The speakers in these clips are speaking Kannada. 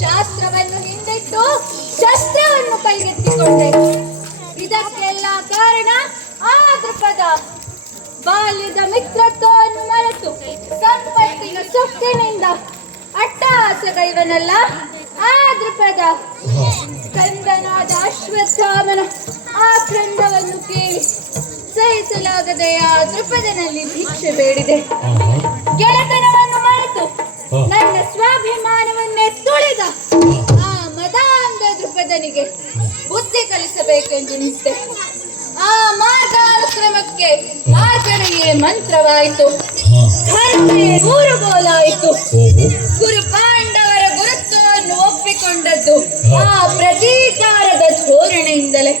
ಶಾಸ್ತ್ರವನ್ನು ಹಿಂದಿಟ್ಟು ಶಸ್ತ್ರವನ್ನು ಕೈಗೆತ್ತಿಕೊಂಡೆ. ಇದಕ್ಕೆಲ್ಲ ಕಾರಣ ಆ ದೃಪದ ಬಾಲ್ಯದ ಮಿತ್ರತ್ವವನ್ನು ಮರೆತು ಸಂಪತ್ತಿನ ಸೊಕ್ಕಿನಿಂದ ಅಟ್ಟಹಾಸಗೈವನಲ್ಲ ಆ ದೃಪದ ಕಂದನಾದ ಅಶ್ವತ್ಥಾಮನ ಆ ಖಂಡವನ್ನು ಕೇಳಿ ಸಹಿಸಲಾಗದೆ ಆ ದೃಪದನಲ್ಲಿ ಭಿಕ್ಷೆ ಬೇಡಿದೆ. ಗೆಳೆತನವನ್ನು ಮರೆತು ನನ್ನ ಸ್ವಾಭಿಮಾನವನ್ನೇ ತುಳಿದ ಆ ಮದಾಂಧ ದೃಪದನಿಗೆ ಬುದ್ಧಿ ಕಲಿಸಬೇಕೆಂದು ನಿಂತೆ. ಆ ಮಾರ್ಗಾನುಕ್ರಮಕ್ಕೆ ಮಾರ್ಗಣೆಯೇ ಮಂತ್ರವಾಯಿತು, ಧರ್ಮೇ ಊರುಗೋಲಾಯಿತು. ಗುರು ಪಾಂಡವರ ಗುರುತ್ವವನ್ನು ಒಪ್ಪಿಕೊಂಡದ್ದು ಆ ಪ್ರತೀಕಾರದ ಧೋರಣೆಯಿಂದಲೇ.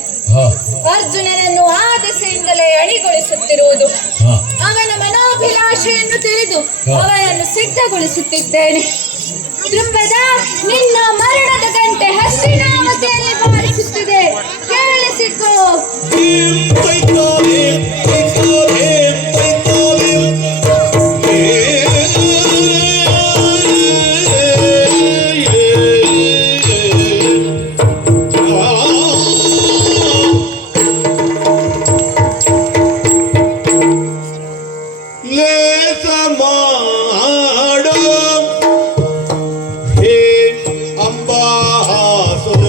ಅರ್ಜುನನನ್ನು ಆ ದೆಸೆಯಿಂದಲೇ ಅಣಿಗೊಳಿಸುತ್ತಿರುವುದು. ಅವನ ಮನೋಭಿಲಾಷೆಯನ್ನು ತಿಳಿದು ಅವನನ್ನು ಸಿದ್ಧಗೊಳಿಸುತ್ತಿದ್ದೇನೆ. ದೃಪದ, ನಿನ್ನ ಮರಣದ ಗಂಟೆ ಹಸ್ತಿನಾವತಿಯಲ್ಲಿ ಬಾರಿಸುತ್ತಿದೆ, ಕೇಳಿಸಿಕೋ. ಅಂಬಾಸುರ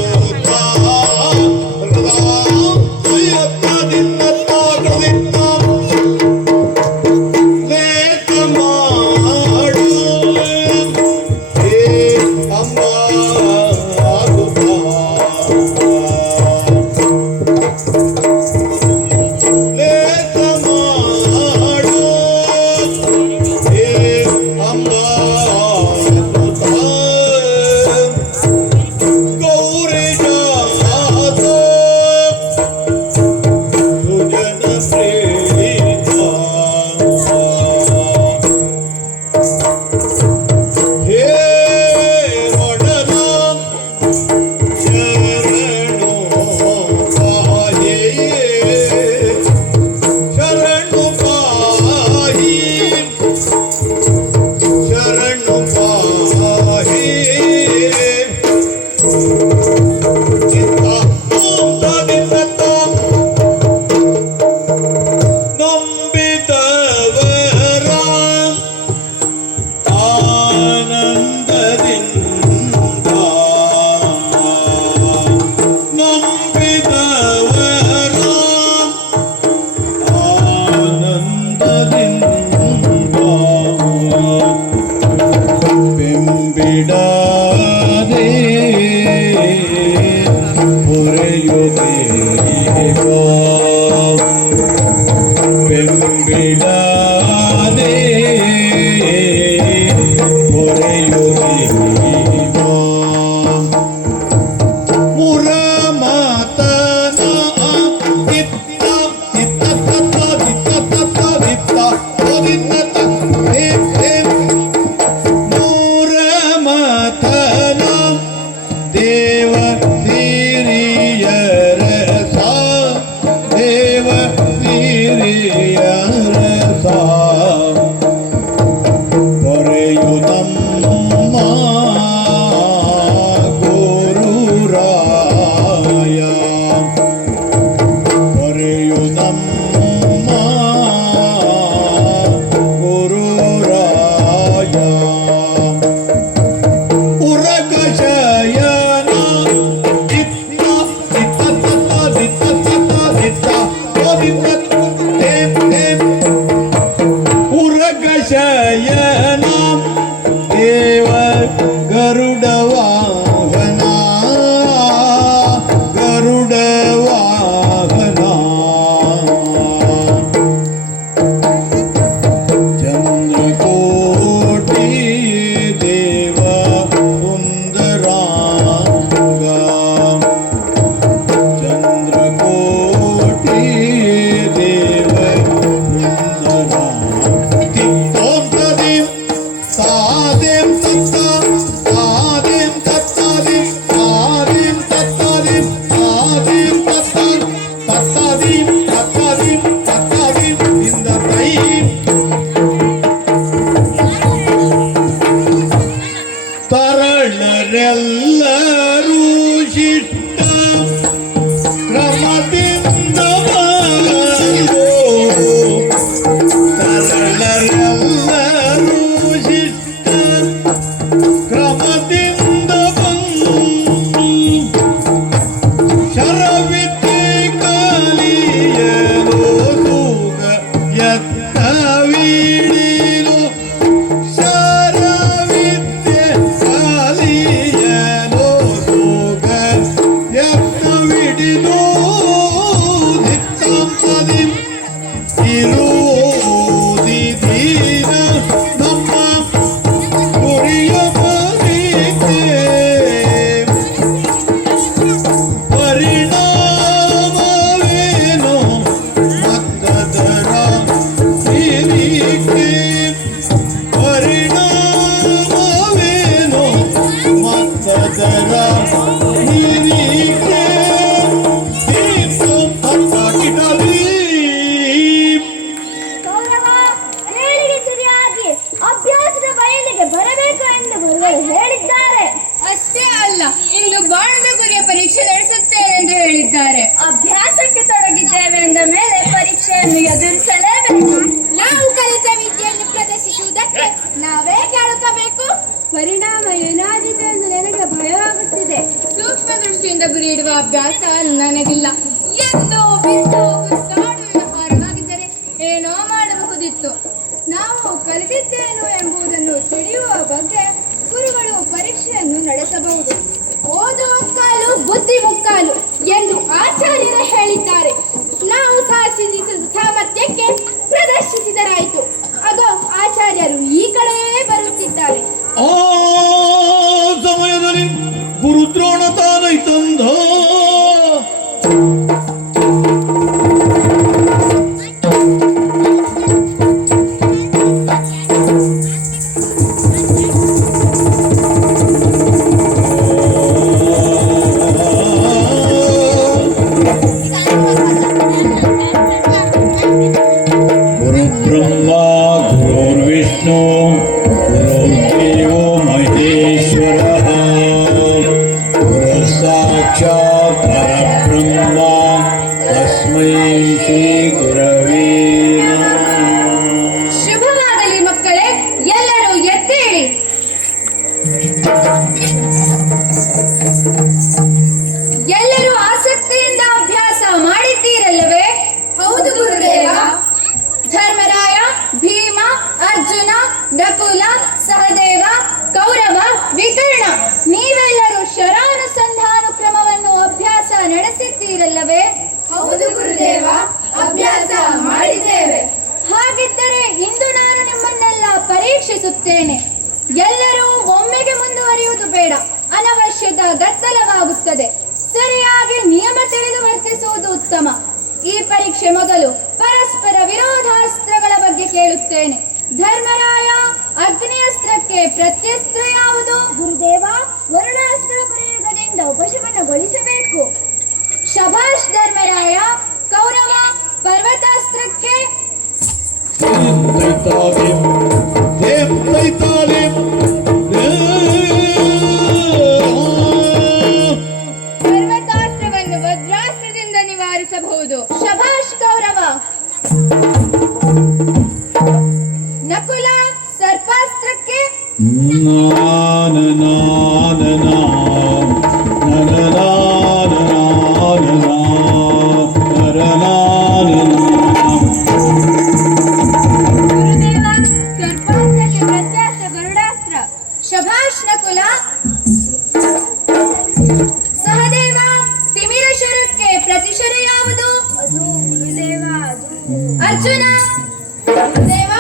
ಹೇಳಿದ್ದಾರೆ. ಅಭ್ಯಾಸಕ್ಕೆ ತೊಡಗಿದ್ದೇವೆ ಎಂದ ಮೇಲೆ ಪರೀಕ್ಷೆಯನ್ನು ಎದುರಿಸಲೇಬೇಕು. ನಾವು ಕಲಿತ ವಿದ್ಯೆಯನ್ನು ಪ್ರದರ್ಶಿಸುವುದಕ್ಕೆ ನಾವೇ ಕೇಳುತ್ತಬೇಕು. ಪರಿಣಾಮ ಏನಾಗಿದೆ ಎಂದು ನನಗೆ ಭಯವಾಗುತ್ತಿದೆ. ಸೂಕ್ಷ್ಮ ದೃಷ್ಟಿಯಿಂದ ಗುರಿ ಇಡುವ ಅಭ್ಯಾಸ ನನಗಿಲ್ಲ. ಎಂದು ಬಿಟ್ಟು ಗುರುತಾಡುವ ವ್ಯವಹಾರವಾಗಿದ್ದರೆ ಏನೋ ಮಾಡಬಹುದಿತ್ತು. ನಾವು ಕಲಿತಿದ್ದೇನು ಎಂಬುದನ್ನು ತಿಳಿಯುವ ಬಗ್ಗೆ ಗುರುಗಳು ಪರೀಕ್ಷೆಯನ್ನು ನಡೆಸಬಹುದು. ಓದು ಮುಕ್ಕಾಲು ಬುದ್ಧಿ ಮುಕ್ಕಾಲು ಎಂದು ಆಚಾರ್ಯರು ಹೇಳಿದ್ದಾರೆ. ನಾವು ಚಿಂತಿಸಿದ ಸಾಮರ್ಥ್ಯಕ್ಕೆ ಪ್ರದರ್ಶಿಸಿದರಾಯಿತು. ಅದು ಆಚಾರ್ಯರು ಈ ಕಡೆಯೇ ಬರುತ್ತಿದ್ದಾರೆ. ಆ ಸಮಯದಲ್ಲಿ ಗುರುದ್ರೋಣ ತಾನೈತಂದ ಶುಭವಾಗಲಿ ಮಕ್ಕಳೇ, ಎಲ್ಲರೂ ಎದ್ದೇಳಿ. ಎಲ್ಲರೂ ಆಸಕ್ತಿಯಿಂದ ಅಭ್ಯಾಸ ಮಾಡಿದ್ದೀರಲ್ಲವೇ? ಹೌದು ಗುರುದೇವ. ಧರ್ಮರಾಯ, ಭೀಮ, ಅರ್ಜುನ, ನಕುಲ, ಸಹದೇವ, ಕೌರವ, ವಿಕರ್ಣ, ನೀವೆಲ್ಲರೂ ಶರಾನುಸಂಧಾನುಕ್ರಮವನ್ನು ಅಭ್ಯಾಸ ನಡೆಸಿದ್ದೀರಲ್ಲವೇ? ಹೌದು ಗುರುದೇವ, ಅಭ್ಯಾಸ ಮಾಡಿದ್ದೇವೆ. ಹಾಗಿದ್ದರೆ ಇಂದು ನಾನು ನಿಮ್ಮನ್ನೆಲ್ಲ ಪರೀಕ್ಷಿಸುತ್ತೇನೆ. ಎಲ್ಲರೂ ಒಮ್ಮೆಗೆ ಮುಂದುವರಿಯುವುದು ಬೇಡ. ಅನವಶ್ಯದ ಗದ್ದಲವಾಗುತ್ತದೆ. ಸರಿಯಾಗಿ ನಿಯಮ ತಿಳಿದು ವರ್ತಿಸುವುದು ಉತ್ತಮ. ಈ ಪರೀಕ್ಷೆ ಮೊದಲು ಪರಸ್ಪರ ವಿರೋಧಾಸ್ತ್ರಗಳ ಬಗ್ಗೆ ಕೇಳುತ್ತೇನೆ. ಧರ್ಮರಾಯ, ಅಗ್ನಿಯಸ್ತ್ರಕ್ಕೆ ಪ್ರತ್ಯಸ್ತ್ರ ಯಾವುದು? ಗುರುದೇವ, ವರುಣಾಸ್ತ್ರ ಪ್ರಯೋಗದಿಂದ ಉಪಶಮನಗೊಳಿಸಬೇಕು. ಶಭಾಷ್ ಧರ್ಮರಾಯ. ಕೌರವ, ಪರ್ವತಾಸ್ತ್ರಕ್ಕೆ? ಪರ್ವತಾಸ್ತ್ರವನ್ನು ವಜ್ರಾಸ್ತ್ರದಿಂದ ನಿವಾರಿಸಬಹುದು. ಶಭಾಷ್ ಕೌರವ. ನಕುಲ, ಸರ್ಪಾಸ್ತ್ರಕ್ಕೆ? ಗುರುದೇವ, ಸರ್ಪಾಸ್ತ್ರಕ್ಕೆ ಪ್ರತ್ಯಸ್ತ್ರ ಗರುಡಾಸ್ತ್ರ. ಶಭಾಷ್ ನಕುಲ. ಸಹದೇವ, ತಿಮಿರ ಶರಕ್ಕೆ ಪ್ರತಿಶರ ಯಾವುದು? ಅರ್ಜುನ. ಗುರುದೇವ,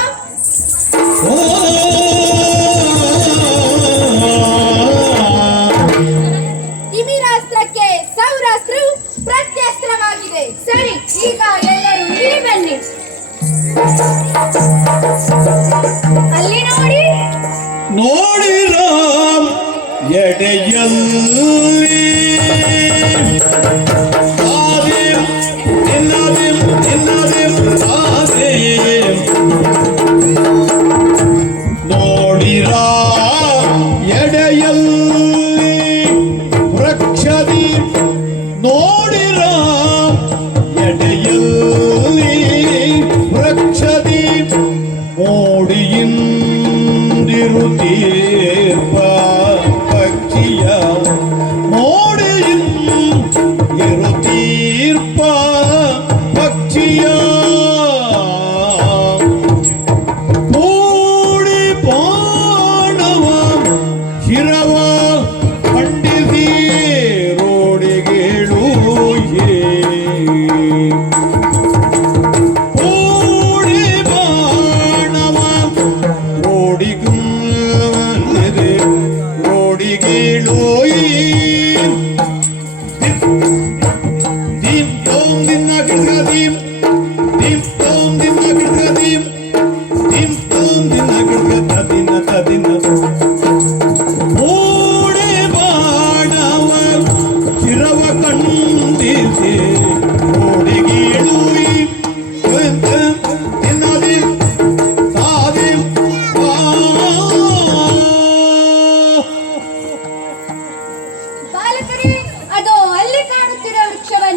ತಿಮಿರಾಸ್ತ್ರಕ್ಕೆ ಸೌರಾಸ್ತ್ರವು ಪ್ರತ್ಯಸ್ತ್ರವಾಗಿದೆ. ಸರಿ, ಈಗ ಎಲ್ಲರೂ ಇಲ್ಲಿ ಬನ್ನಿ. ಅಲ್ಲಿ ನೋಡಿ. ನೋಡಿರ ಎಡೆಯಲ್ಲಿ ನೋಡಿರ ಎಡೆಯಲ್ಲಿ ವೃಕ್ಷದಿ ನೋಡಿರ ಎಡೆಯಲ್ಲಿ ವೃಕ್ಷದಿ ಮೋಡಿಯಿಂದಿರುತ್ತೀರ್ಪ ಪಕ್ಷಿಯ ಮೋಡಿಯಿಂದಿರುತ್ತೀರ್ಪ ಪಕ್ಷಿಯ ಮೂಡಿ ಬಾಣವ ಶಿರವ ಖಂಡಿಸಿ ರೋಡಿಗೇಳು ಮೂಡಿ ಬಾಣವ ರೋಡಿಗೇಳು ದೀಂ ತೋಂ ದಿನ ಗಿಡ್ಗ ದೀಂ ದೀಂ ತೋಂ ದಿನ ಗಿಡ್ಗ ದೀಂ ದೀಂ ತೋಂ ದಿನ ಗಿಡ್ಗ ತದಿನ ತದಿನ ಮೂಡಿ ಬಾಣವ ಶಿರವ ಖಂಡಿಸಿ ರೋಡಿಗೇಳು ದಿನದಿಂ ಸಾದಿಂ ಬಾಲಕರೇ, ಅದು ಅಲ್ಲಿ ಕಾಣುತ್ತಿರೋ ವೃಕ್ಷವಲ್ಲ.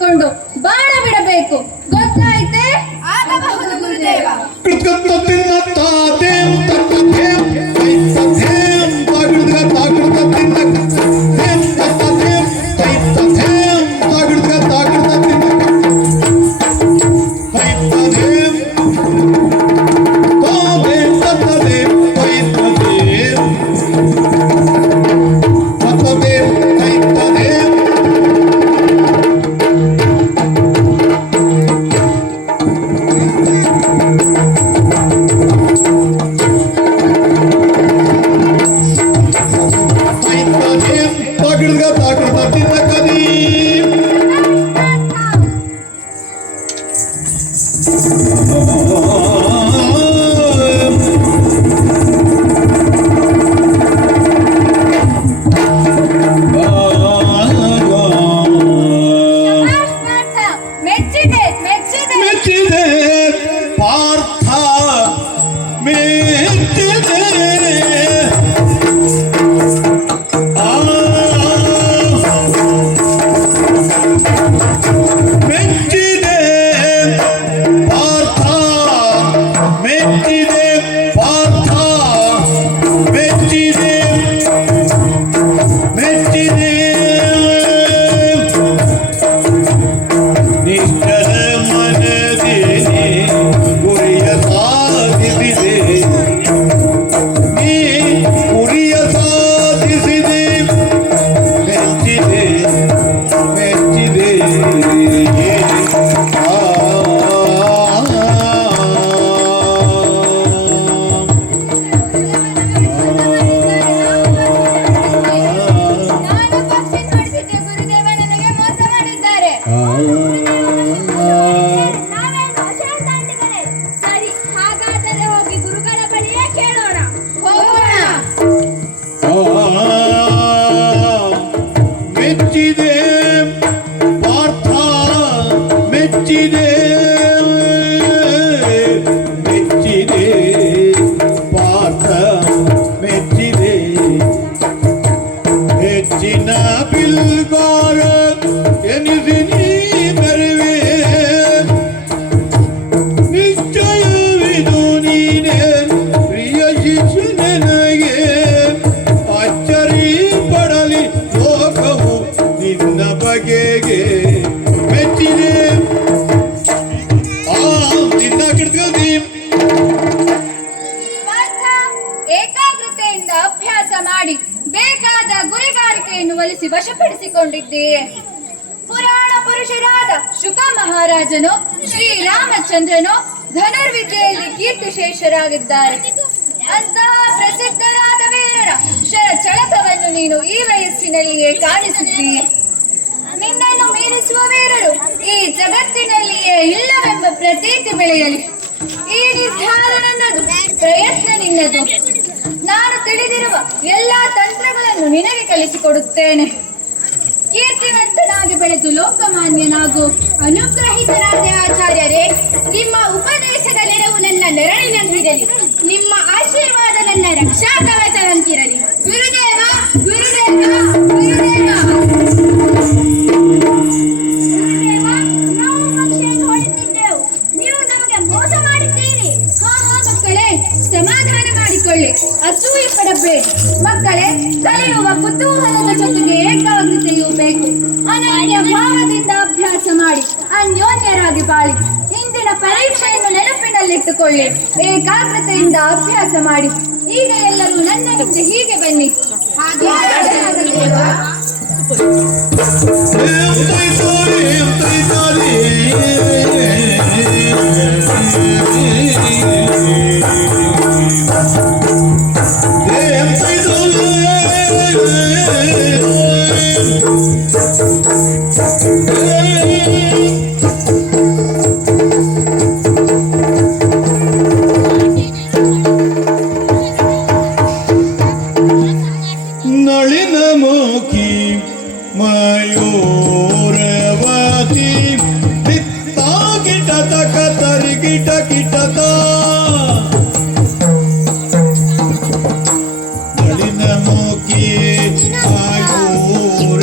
ವಶಪಡಿಸಿಕೊಂಡು ಬಾಣ ಬಿಡಬೇಕು, ಗೊತ್ತಾಯ್ತೆ? ಆಗಬಹುದು ಗುರುದೇವ. ಕೃತ್ಕತ್ತಿನ ತಾತೇಂ ತತ್ತೇಂ ತೈತಥೇಂ ತಾಗಿಡ್ಗ ತಾಗಿಡ್ಗತ್ತಿನ ತೇಂ ತತ್ತೇಂ ತೈತಥೇಂ ತಾಗಿಡ್ಗ ತಾಗಿಡ್ಗತ್ತಿನ ತೈತಥೇಂ ತಾತೇಂ ತತ್ತೇಂ ತೈತಥೇಂ ತತ್ತೇಂ ತೈತಥೇಂ ತಾಗಿಡ್ಗ ತಾಗಿಡ್ಗತ್ತಿನ ಕದೀಂ ಪಾರ್ಥ, ಮೆಚ್ಚಿದೆ ಮೆಚ್ಚಿದೆ. ಮೆಚ್ಚಿದೆ ಪಾರ್ಥ ಮೆಚ್ಚಿದೆ ಆ ಮೆಚ್ಚಿದೆ ಪಾರ್ಥ ಮೆಚ್ಚಿದೆ ಪಾರ್ಥ ಮೆಚ್ಚಿದೆ ಮೆಚ್ಚಿದೆ ನಿಶ್ಚಲ ಮನದಿದೆ ಗುರಿಯ ಸಾಧಿಸಿದೆ ನೀ ಗುರಿಯ ಸಾಧಿಸಿದೆ ಮೆಚ್ಚಿದೆ ಮೆಚ್ಚಿದೆ ಆ ನಾನು ಪಕ್ಷಿ ನೋಡಿಸಿದ್ದೆ, ಗುರುದೇವ ನನಗೆ ಮೋಸ ಮಾಡಿದ್ದಾರೆ. ನಾವೇನು ಅಶಾಂತಾಂತಿಗಳೇ? ಸರಿ, ಹಾಗಾದರೆ ಹೋಗಿ ಗುರುಗಳ ಬಳಿಯೇ ಕೇಳೋಣ. ಹೋಗೋಣ. ಮೆಚ್ಚಿದೆ ಪಾರ್ಥ ಮೆಚ್ಚಿದೆ ಮೆಚ್ಚಿದೆ ಪಾರ್ಥ ಮೆಚ್ಚಿದೆ ಹೆಚ್ಚಿನ ಬಿಲ್ಗಾರ ಎನಿಸಿ ನೀ ಬರುವೆ ನಿಶ್ಚಯವಿದು ನೀನೆ ಪ್ರಿಯ ಶಿಶು ನನಗೆ ಅಚ್ಚರಿ ಪಡಲಿ ಲೋಕವು ನಿನ್ನ ಬಗೆಗೆ ಮೆಚ್ಚಿದೆ ಆ ನಿನ್ನ ಕಿಡ್ಕದಿ ಪಾರ್ಥ, ಏಕಾಗ್ರತೆಯಿಂದ ಅಭ್ಯಾಸ ಮಾಡಿ ಬೇಕಾದ ಗುರಿಗಾರಿಕೆಯನ್ನು ಒಲಿಸಿ ವಶಪಡಿಸಿಕೊಂಡಿದ್ದೀಯೆ. ಪುರಾಣ ಪುರುಷರಾದ ಶುಕ ಮಹಾರಾಜನು ಶ್ರೀರಾಮಚಂದ್ರನು ಧನುರ್ವಿದ್ಯೆಯಲ್ಲಿ ಕೀರ್ತಿಶೇಷರಾಗಿದ್ದಾರೆ. ಅಂತಹ ಪ್ರಸಿದ್ಧರಾದ ವೀರರ ಶರಚಳಕವನ್ನು ನೀನು ಈ ವಯಸ್ಸಿನಲ್ಲಿಯೇ ಕಾಣಿಸುತ್ತೀಯೆ. ನಿನ್ನನ್ನು ಮೀರಿಸುವ ವೀರರು ಈ ಜಗತ್ತಿನಲ್ಲಿಯೇ ಇಲ್ಲವೆಂಬ ಪ್ರತೀತಿ ಬೆಳೆಯಲಿ. ಈ ನಿರ್ಧಾರ ನನ್ನದು, ಪ್ರಯತ್ನ ನಿನ್ನದು. ನಾನು ತಿಳಿದಿರುವ ಎಲ್ಲಾ ತಂತ್ರಗಳನ್ನು ನಿನಗೆ ಕಲಿಸಿಕೊಡುತ್ತೇನೆ. ಕೀರ್ತಿವಂತನಾಗಿ ಬೆಳೆದು ಲೋಕಮಾನ್ಯನಾಗು. ಅನುಗ್ರಹಿತರಾದ ಆಚಾರ್ಯರೇ, ನಿಮ್ಮ ಉಪದೇಶದ ನೆರವು ನನ್ನ ನೆರಳಿನಂತಿರಲಿ. ನಿಮ್ಮ ಆಶೀರ್ವಾದ ನನ್ನ ರಕ್ಷಾ ಕವಚದಂತಿರಲಿ. ಗುರುದೇವ ಗುರುದೇವ ಗುರುದೇವ. ನಾವು ಪಕ್ಷಿಯನ್ನು ಹೊಡೆದಿದ್ದೆವು, ನೀವು ನಮಗೆ ಮೋಸ ಮಾಡಿದ್ದೀರಿ. ಹಾ ಮಕ್ಕಳೇ, ಸಮಾಧಾನ ಮಾಡಿಕೊಳ್ಳಿ, ಅಸೂಯೆ ಪಡಬೇಡಿ. ಮಕ್ಕಳೇ, ಕಲಿಯುವ ಕುತೂಹಲದ ಜೊತೆಗೆ ಏಕಾಗ್ರತೆಯೂ ಬೇಕು. ಅನನ್ಯ ಭಾವದಿಂದ ಅಭ್ಯಾಸ ಮಾಡಿ ಅನ್ಯೋನ್ಯರಾಗಿ ಬಾಳಿ. ಇಂದಿನ ಪರೀಕ್ಷೆಯನ್ನು ನೆನಪಿನಲ್ಲಿಟ್ಟುಕೊಳ್ಳಿ, ಏಕಾಗ್ರತೆಯಿಂದ ಅಭ್ಯಾಸ ಮಾಡಿ. ಈಗ ಎಲ್ಲರೂ ನನ್ನ ಹಿಂದೆ ಹೀಗೆ ಬನ್ನಿ. ಹಾಗೆ ನಳಿನ ಮುಖಿ ಮಯೂರವತಿ ದಿತ್ತಾ ಗಿಟತ ಕತರಿ ಗಿಟ ಗಿಟತ ನಳಿನ ಮುಖಿ ಮಯೂರ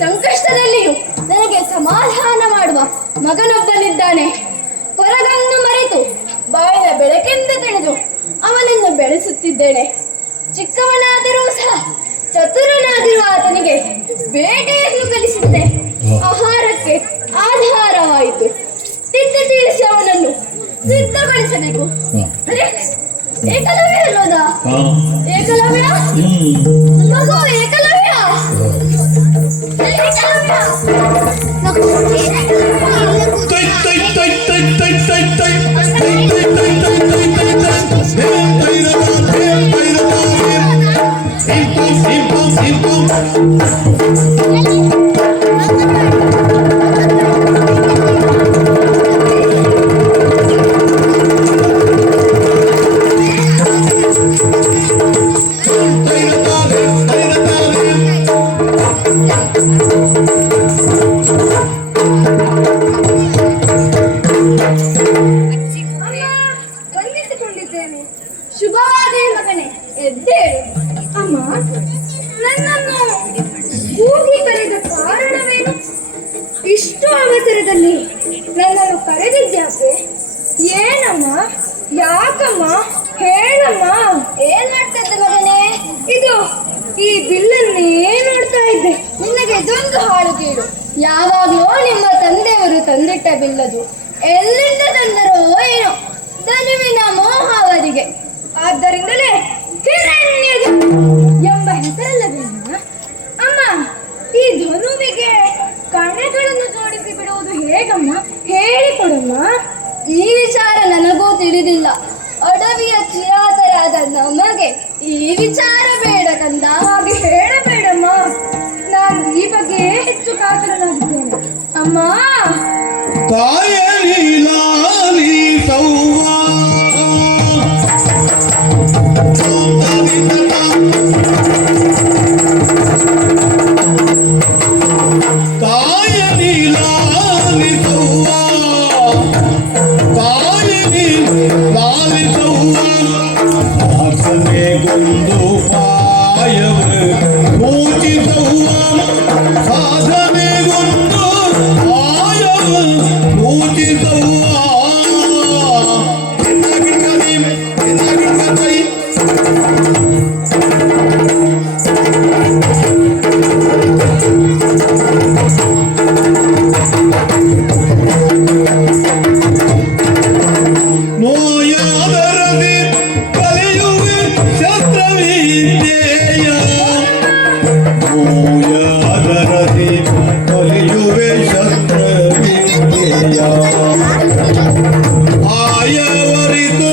ಸಂಕಷ್ಟದಲ್ಲಿಯೂ ನನಗೆ ಸಮಾಧಾನ ಮಾಡುವ ಮಗನೊಬ್ಬನಿದ್ದಾನೆ. ಕೊರಗನ್ನು ಮರೆತು ಬಾಳಿನ ಬೆಳಕೆಂದು ತಿಳಿದು ಅವನನ್ನು ಬೆಳೆಸುತ್ತಿದ್ದೇನೆ. ಚಿಕ್ಕವನಾದರೂ ಸಹ ಚತುರನಾಗಿರುವ ಆತನಿಗೆ ಬೇಟೆಯನ್ನು ಕಲಿಸಿದ್ದೆ. ಆಹಾರಕ್ಕೆ ಆಧಾರವಾಯಿತು. ತಿದ್ದಿ ತೀರಿಸಿ ಅವನನ್ನು ಸಿದ್ಧಗೊಳಿಸಬೇಕು. ಅರೆ, ಏಕಲವ್ಯ ಅಲ್ವದಾ? ಏಕಲವ್ಯ ಮಗು, ಏಕಲವ್ಯ ಬಂದಿಟ್ಟುಕೊಂಡಿದ್ದೇನೆ. ಶುಭವಾದ ಮಗನೇ, ಎದ್ದೇಳು. ಅಮ್ಮ, ನನ್ನನ್ನು ಕೂಗಿ ಕರೆದ ಕಾರಣವೇನು? ಇಷ್ಟು ಅವಸರದಲ್ಲಿ ನನ್ನನ್ನು ಕರೆದಿದ್ಯಾಕೆ? ಏನಮ್ಮ? ಯಾಕಮ್ಮ? ಹೇಳಮ್ಮ. ಏನ್ ಮಾಡ್ತಾ ಇದ್ದೆ ಮಗನೇ? ಇದು ಈ ಬಿಲ್ಲನ್ನೇ ನೋಡ್ತಾ ಇದ್ದೆ. ನಿನಗೆ ಇದೊಂದು ಹಾಳು ಕೀಳು. ಯಾವಾಗಲೂ ನಿಮ್ಮ ತಂದೆಯವರು ತಂದಿಟ್ಟ ಬಿಲ್ಲದು. ಎಲ್ಲಿಂದ ತಂದರೋ ಏನೋ, ಧನುವಿನ ಮೋಹ ಅವರಿಗೆ. ಆದ್ದರಿಂದಲೇ ಕಿರಣ್ಯದು ಎಂಬ ಹೆಸರಲ್ಲವೇನ? ಅಮ್ಮ, ಈ ಧನುವಿಗೆ ಕಣಗಳನ್ನು ಜೋಡಿಸಿ ಬಿಡುವುದು ಹೇಗಮ್ಮ? ಹೇಳಿಕೊಡಮ್ಮ. ಈ ವಿಚಾರ ನನಗೂ ತಿಳಿದಿಲ್ಲ. ಅಡವಿಯ ಕಿರಾತರಾದ ನಮಗೆ ಈ ವಿಚಾರ ಬೇಡ ಕಂದ. ಹಾಗೆ ಹೇಳಬೇಡಮ್ಮ. ನಾನು ಈ ಬಗ್ಗೆ ಹೆಚ್ಚು ಕಾತರನಾಗಿದ್ದೇನೆ. ಅಮ್ಮ, ತಾಯಲಿ ಲಾಲಿಸವ್ವ ತಾಯಲಿ ಲಾಲಿಸವ್ವ ತಾಯಲಿ ಲಾಲಿಸವ್ವ ಸಾಧನೆಗೊಂದು ಪಾಯವು ಸೂಚಿಸವ್ವ ಸಾಧನೆಗೊಂದು ಪಾಯವು ಸೂಚಿಸವ್ವ ನೋಯಾದರದಿ ಕಲಿಯುವೆ ಶಸ್ತ್ರವಿದ್ಯೆಯ ನೋಯಾದರದಿ ಕಲಿಯುವೆ ಶಸ್ತ್ರವಿದ್ಯೆಯ ಆಯವರಿತು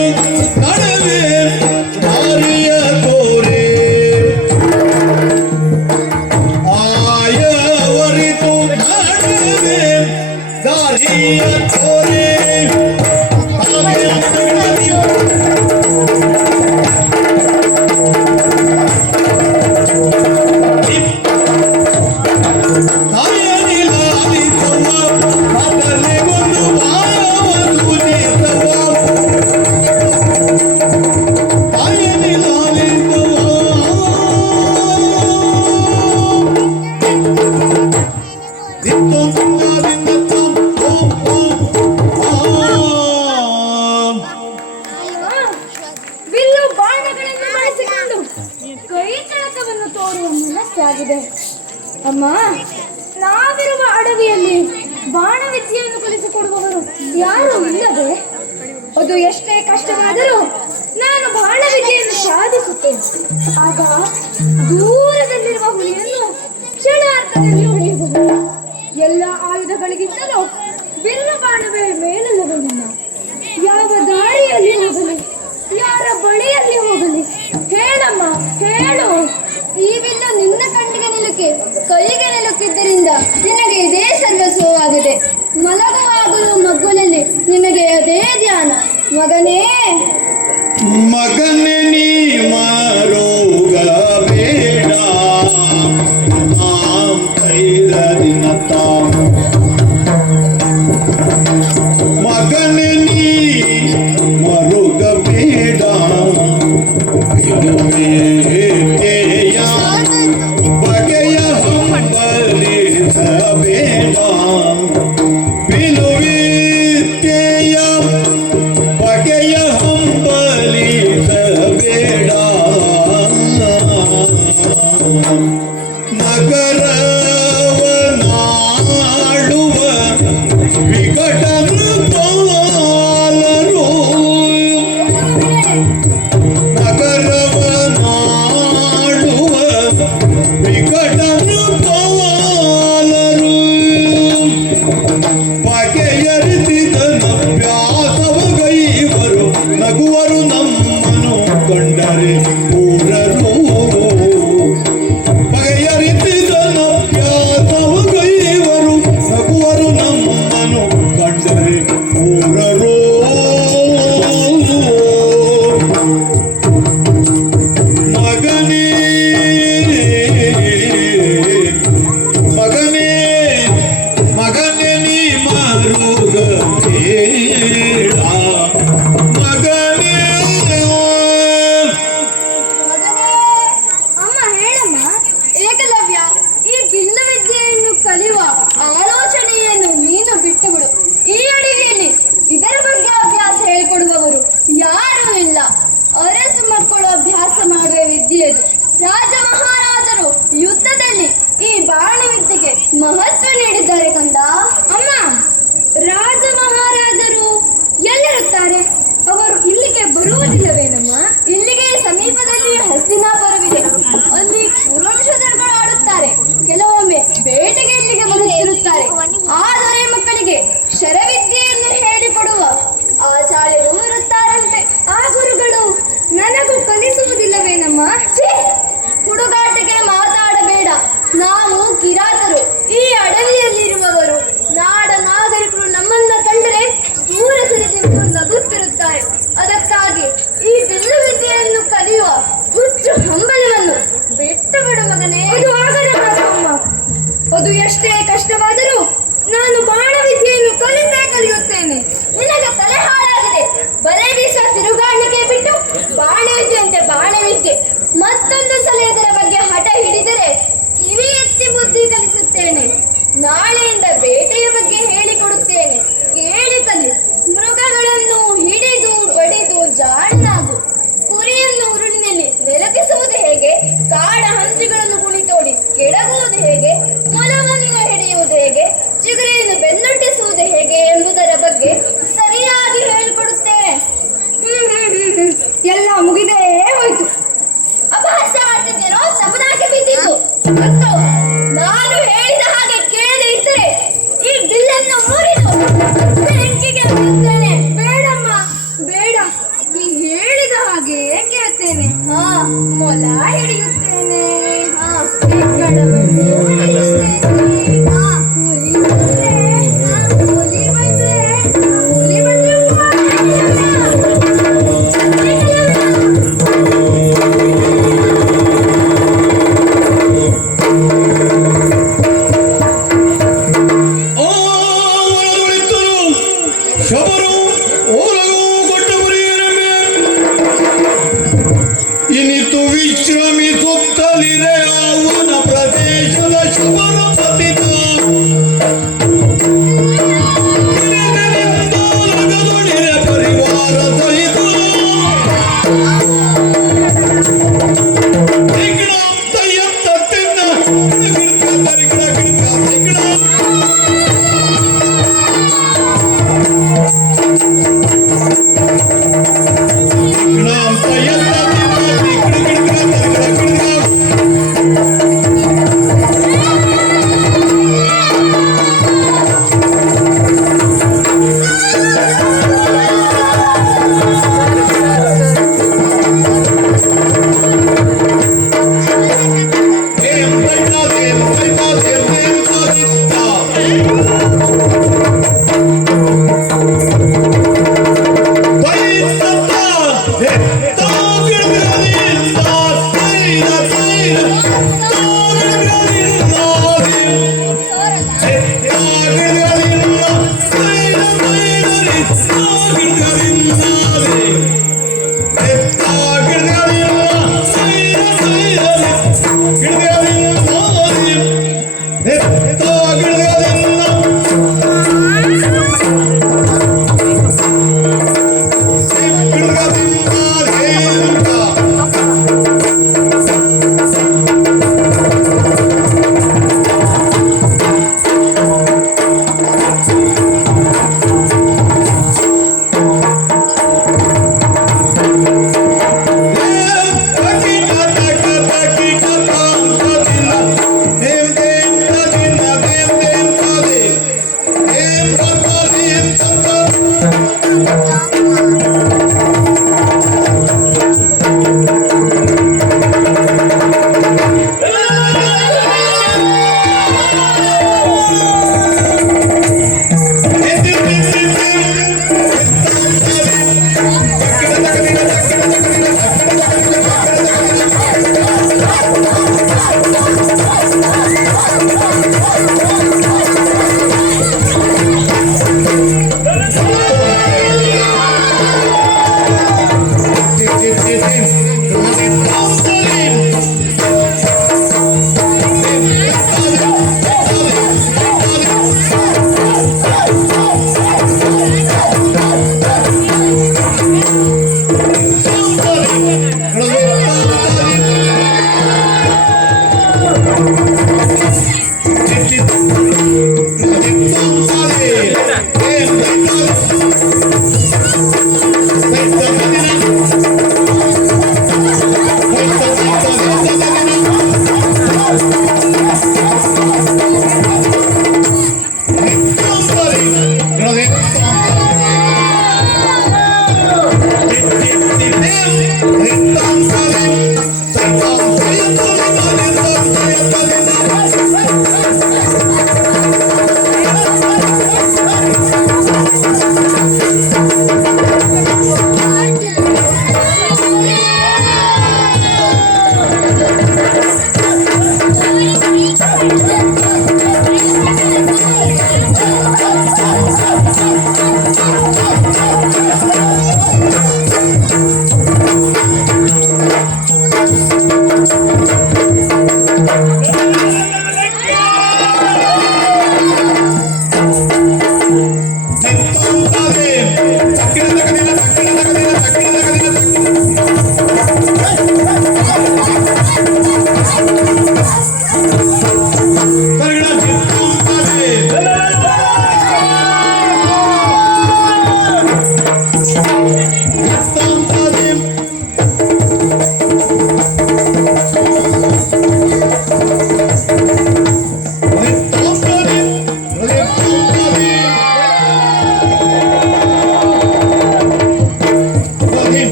ನಡುವೆ ದಾರಿಯ ತೋರೆ ಆಯವರಿತು ನಡುವೆ ದಾರಿಯ ತೋರೆ ಬಿಲ್ಲು ಬಾಣಗಳನ್ನು ಬಳಸಿಕೊಂಡು ಕೈ ಚಳಕವನ್ನು ತೋರುವ ಮನಸ್ಸಾಗಿದೆ. ಅಮ್ಮ, ನಾವಿರುವ ಅಡವಿಯಲ್ಲಿ ಬಾಣವಿದ್ಯೆಯನ್ನು ಕಲಿಸಿಕೊಡುವವರು ಯಾರು ಇಲ್ಲದೆ? ಅದು ಎಷ್ಟೇ ಕಷ್ಟವಾದರೂ ನಾನು ಬಾಣವಿದ್ಯೆಯನ್ನು ಸಾಧಿಸುತ್ತೇನೆ. ಆಗ ದೂರದಲ್ಲಿರುವ ಹುಲಿಯನ್ನು ಕ್ಷಣಾರ್ಥದಲ್ಲಿ ಹೊಡೆಯಬಹುದು. ಎಲ್ಲ ಆಯುಧಗಳಿಗಿಂತಲೂ ಬಿಲ್ಲು ಬಾಣವೇ ಮೇಲಲ್ಲವೇ ನನ್ನ? ಯಾವ ದಾರಿಯಲ್ಲಿ ಹೋಗಲಿ, ಯಾರ ಬಳಿಯಲ್ಲಿ ಹೋಗಲಿ, ಹೇಳಮ್ಮ, ಹೇಳು. ಈ ಬಿಲ್ಲು ನಿನ್ನ ಕಣ್ಣಿಗೆ ನಿಲುಕಿ ಕೈಗೆ ನಿಲುಕಿದ್ದರಿಂದ ನಿನಗೆ ಇದೇ ಸರ್ವಸ್ವವಾಗಿದೆ. ಮಲಗುವಾಗಲೂ ಮಗ್ಗುಲಲ್ಲಿ ನಿನಗೆ ಅದೇ ಧ್ಯಾನ. ಮಗನೇ ಮಗನೇ ನೀ ಮಾರೋಗ ಬೇಡ ಕೈರದಿನ ಮಗನೇ ನೀ ಮರುಗ ಬೇಡ ಬಗೆಯ ಹಂಬಲಿ ವಿಲುವಿದ್ಯೆಯ ಬಗೆಯ ಹಂಬಲಿಸಬೇಡ ನಗರವನಾಡುವ ವಿಕಟ ಮೃಪಾಲರು ನಗರವನಾಡುವ ವಿಕಟ ಮೃಪಾಲರು ಬಗೆಯರಿಸಿದನಭ್ಯಾಸವ ಗೈವರು ನಗುವರು ನಮ್ಮನು ಕಂಡರೆ ಪೂರರು ಬಗೆಯರಿಸಿದನಭ್ಯಾಸವ ಗೈವರು ನಗುವರು ನಮ್ಮನು ಕಂಡರೆ ಪೂರರು ಮಗನೇ ಮಗನೇ ಮಗನೇ ನೀ ಮಾರುಗ ಬೇಡ ಮಗನೇ ಮಗನೇ, ಅಮ್ಮ ಹೇಳಮ್ಮ. ಏಕಲವ್ಯ, ಈ ಬಿಲ್ಲು ವಿದ್ಯೆಯನ್ನು ಕಲಿಯುವ ಆಲೋಚನೆಯನ್ನು ನೀನು ಬಿಟ್ಟು ಬಿಡು. ಈ ಅಡವಿಯಲ್ಲಿ ಇದರ ಬಗ್ಗೆ ಅಭ್ಯಾಸ ಹೇಳಿಕೊಡುವವರು ಯಾರೂ ಇಲ್ಲ. ಅರಸು ಮಕ್ಕಳು ಅಭ್ಯಾಸ ಮಾಡುವ ವಿದ್ಯೆ ಇದು. ರಾಜ ಮಹಾರಾಜರು ಯುದ್ಧದಲ್ಲಿ ಈ ಬಾಣ ವಿದ್ಯೆಗೆ ಮಹತ್ವ ನೀಡಿದ್ದಾರೆ ಕಂದ. ಅಮ್ಮ, ರಾಜ ಮಹಾರಾಜರು ಎಲ್ಲಿರುತ್ತಾರೆ? ಅವರು ಇಲ್ಲಿಗೆ ಬರುವುದಿಲ್ಲವೇನಮ್ಮ? ಇಲ್ಲಿಗೆ ಸಮೀಪದಲ್ಲಿ ಹಸ್ತಿನಾಪುರವಿದೆ. ಅಲ್ಲಿ ಕುರುವಂಶದವರು ಆಡುತ್ತಾರೆ. ಕೆಲವೊಮ್ಮೆ ಬೇಟೆಗೆ ಇಲ್ಲಿಗೆ ಬರುತ್ತಿರುತ್ತಾರೆ. ಆ ದೊರೆ ಮಕ್ಕಳಿಗೆ ಶರವಿದ್ಯೆಯನ್ನು ಹೇಳಿಕೊಡುವ ಆಚಾರ್ಯರು ಇರುತ್ತಾರಂತೆ. ಆ ಗುರುಗಳು ನನಗೂ ಕಲಿಸುವುದಿಲ್ಲವೇನಮ್ಮ? ಹುಡುಗಾಟಕ್ಕೆ ಮಾತಾಡಬೇಡ. ನಾವು ಕಿರಾತರು, ಈ ಅಡವಿಯಲ್ಲಿರುವವರು. ನಾಡ ನಾಗರಿಕರು ನಮ್ಮನ್ನ ಕಂಡರೆ ದೂರ ಸರಿದು ನಗುತ್ತಿರುತ್ತಾರೆ. ಅದಕ್ಕಾಗಿ ಈ ಬಿಲ್ಲು ವಿದ್ಯೆಯನ್ನು ಕಲಿಯುವ ಹುಚ್ಚು ಹಂಬಲವನ್ನು ಬಿಟ್ಟು ಬಿಡು ಮಗನೇ. ಅದು ಆಗದ ಮಾತಮ್ಮ. ಅದು ಎಷ್ಟೇ ಕಷ್ಟವಾದರೂ ನಾನು ಬಾಣ ವಿದ್ಯೆಯನ್ನು ಕಲಿಯುತ್ತೇನೆ. ನಿನಗೆ ತಲೆ ಹಾಳಾಗಿದೆ. ಬಲೆ ಬೀಸುವ ತಿರುಗಾಣಿಕೆ ಬಿಟ್ಟು ಬಾಣ ವಿದ್ಯೆಯಂತೆ ಬಾಣ ವಿದ್ಯೆ. ಮತ್ತೊಂದು ಸಲ ಇದರ ಬಗ್ಗೆ ಹಠ ಹಿಡಿದರೆ ಕಿವಿ ಎತ್ತಿ ಬುದ್ಧಿ ಕಲಿಸುತ್ತೇನೆ. ನಾಳೆಯಿಂದ ಬೇಟೆಯ ಬಗ್ಗೆ ಹೇಳಿಕೊಡುತ್ತೇನೆ. ಕೇಳಿ ಕಲಿ. ಮೃಗಗಳನ್ನು ಹಿಡಿದು ಬಡಿದು ಜಾಣಾಗು. ಕುರಿಯನ್ನು ಉರುಳಿನಲ್ಲಿ ನೆಲಕಿಸುವುದು ಹೇಗೆ? ಕಾಡ ಹಂದಿಗಳನ್ನು ಕುಣಿತೋಡಿ ಕೆಡಗುವುದು ಹೇಗೆ? ಮೊಲವನ್ನು ಹಿಡಿಯುವುದು ಹೇಗೆ? ಚಿಗುರೆಯನ್ನು ಬೆನ್ನಟ್ಟಿಸುವುದು ಹೇಗೆ ಎಂಬುದರ ಬಗ್ಗೆ ಸರಿಯಾಗಿ ಹೇಳಿಕೊಡುತ್ತೇನೆ. ಎಲ್ಲ ಮುಗಿದೇ ಹೋಯ್ತು. ಅಪಹಾಸ್ಯ ಮಾಡ್ತಿದ್ದೇನೋ? ಸಮುದಾಯಕ್ಕೆ ಬಿದ್ದಿದ್ದು ಮತ್ತು ನಾನು ಹೇಳಿದ ಹಾಗೆ ಕೇಳದೆ ಇದ್ದರೆ ಈ ಬಿಲ್ಲನ್ನು ಮುರಿದು ಬೆಂಕಿಗೆ ಬಿಡುತ್ತೇನೆ. ಬೇಡಮ್ಮ, ಬೇಡ. ನೀ ಹೇಳಿದ ಹಾಗೆ ಕೇಳ್ತೇನೆ. ಮೊಲ ಹಿಡಿಯುತ್ತೇನೆ. ಹೆಗ್ಗಣವನ್ನು ಹಿಡಿಯುತ್ತೇನೆ. ಹುಲಿ ಬಂದ್ರೆ, ಹುಲಿ ಬಂದ್ರೆ, ಹುಲಿ ಬಂದ್ರೆ ಶಬರು ಓಲಗು ಕೊಟ್ಟ ಗುರಿಯನಮೆ ಇನಿತು ವಿಶ್ರಮಿಸುತ್ತಲಿರೆ ಅವನ ಪ್ರದೇಶದ ಶಬರು ಪತಿತ ನಗದುಡಿರೆ ಪರಿವಾರ ಸಹಿತ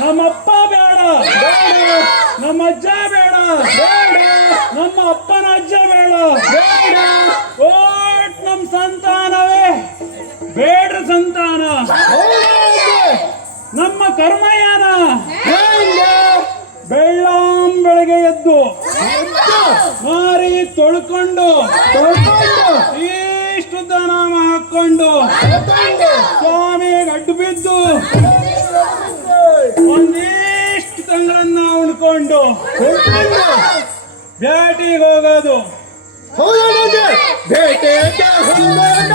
ನಮ್ಮಪ್ಪ ಬೇಡ, ನಮ್ಮ ಅಜ್ಜ ಬೇಡ, ನಮ್ಮ ಅಪ್ಪನ ಅಜ್ಜ ಬೇಡ, ಓಟ್ ನಮ್ ಸಂತಾನವೇ ಬೇಡ್ರ ಸಂತಾನ. ನಮ್ಮ ಕರ್ಮಯಾನ ಬೆಳ್ಳಾಂ ಬೆಳಗ್ಗೆ ಎದ್ದು ಮಾರಿ ತೊಳ್ಕೊಂಡು ಇಷ್ಟು ನಾಮ ಹಾಕೊಂಡು ಸ್ವಾಮಿಗೆ ಅಡ್ಡು ಬಿದ್ದು ಒಂದಿಷ್ಟು ತಂಗಳನ್ನ ಉಣ್ಕೊಂಡು ಬೇಟೆಗೆ ಹೋಗೋದು. ಹೌದಾ ಬೇಟೆಗೆ ಹೋಗೋಣ.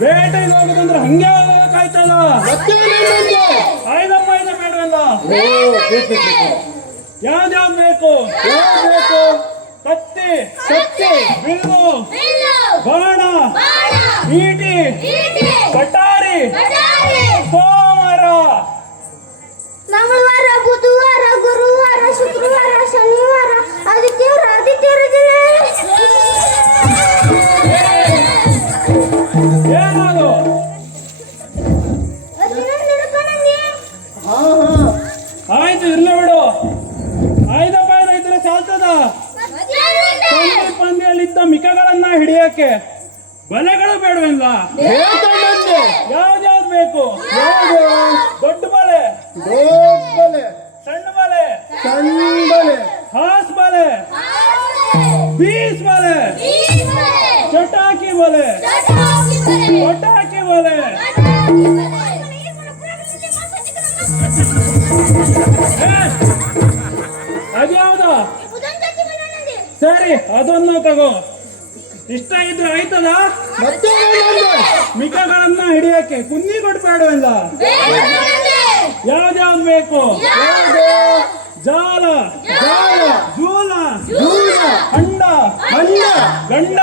ಬೇಟೆಗೆ ಹೋಗೋದಂದ್ರೆ ಹಂಗೆ ಹೋಗಕ್ಕಾಯ್ತಲ್ಲ. ಐದಪ್ಪ ಐದ ಬೇಡವಲ್ಲ. ಯಾವ್ದ್ಯಾವ್ದು ಬೇಕು? ಕತ್ತಿ, ಬಿಲ್ಲು, ಬಾಣ, ಈಟಿ, ಕಟಾರಿ, ಸೋಮವಾರ, ಮಂಗಳವಾರ, ಬುಧವಾರ, ಗುರುವಾರ, ಶುಕ್ರವಾರ, ಶನಿವಾರ, ಆದಿತ್ಯವಾರ, ಏನದು? ಆಯ್ತು ಇರ್ಲಿ ಬಿಡು. ಐದಪ್ಪ ಐದ ಇದ್ರೆ ಸಾಲ್ತದ. ಪಂದ್ಯಲ್ಲಿದ್ದ ಮಿಕಗಳನ್ನ ಹಿಡಿಯಕ್ಕೆ ಬಲೆಗಳು ಬೇಡವೆಲ್ಲ. ಯಾವ್ದ್ಯಾವ್ದು ಬೇಕು? ದೊಡ್ಡ ಬಲೆ, ಸಣ್ಣ ಬಲೆ, ಹಾಸ್ ಬಲೆ, ಬೀಸ್ ಬಲೆ, ಚಟಾಕಿ ಬಲೆ, ಪಟಾಕಿ ಬಲೆ. ಅದ್ಯಾವ್ದು? ಸರಿ ಅದನ್ನು ತಗೋ. ಇಷ್ಟ ಇದ್ರೆ ಆಯ್ತದ. ಮಿಕಗಳನ್ನ ಹಿಡಿಯಕ್ಕೆ ಕುನ್ನಿ ಕೊಡ್ಬೇಡವೆಲ್ಲ. ಯಾವ್ದ್ಯಾವ್ದು ಬೇಕು? ಜಾಲ, ಜೂಲ, ಹಂಡ, ಗಂಡ,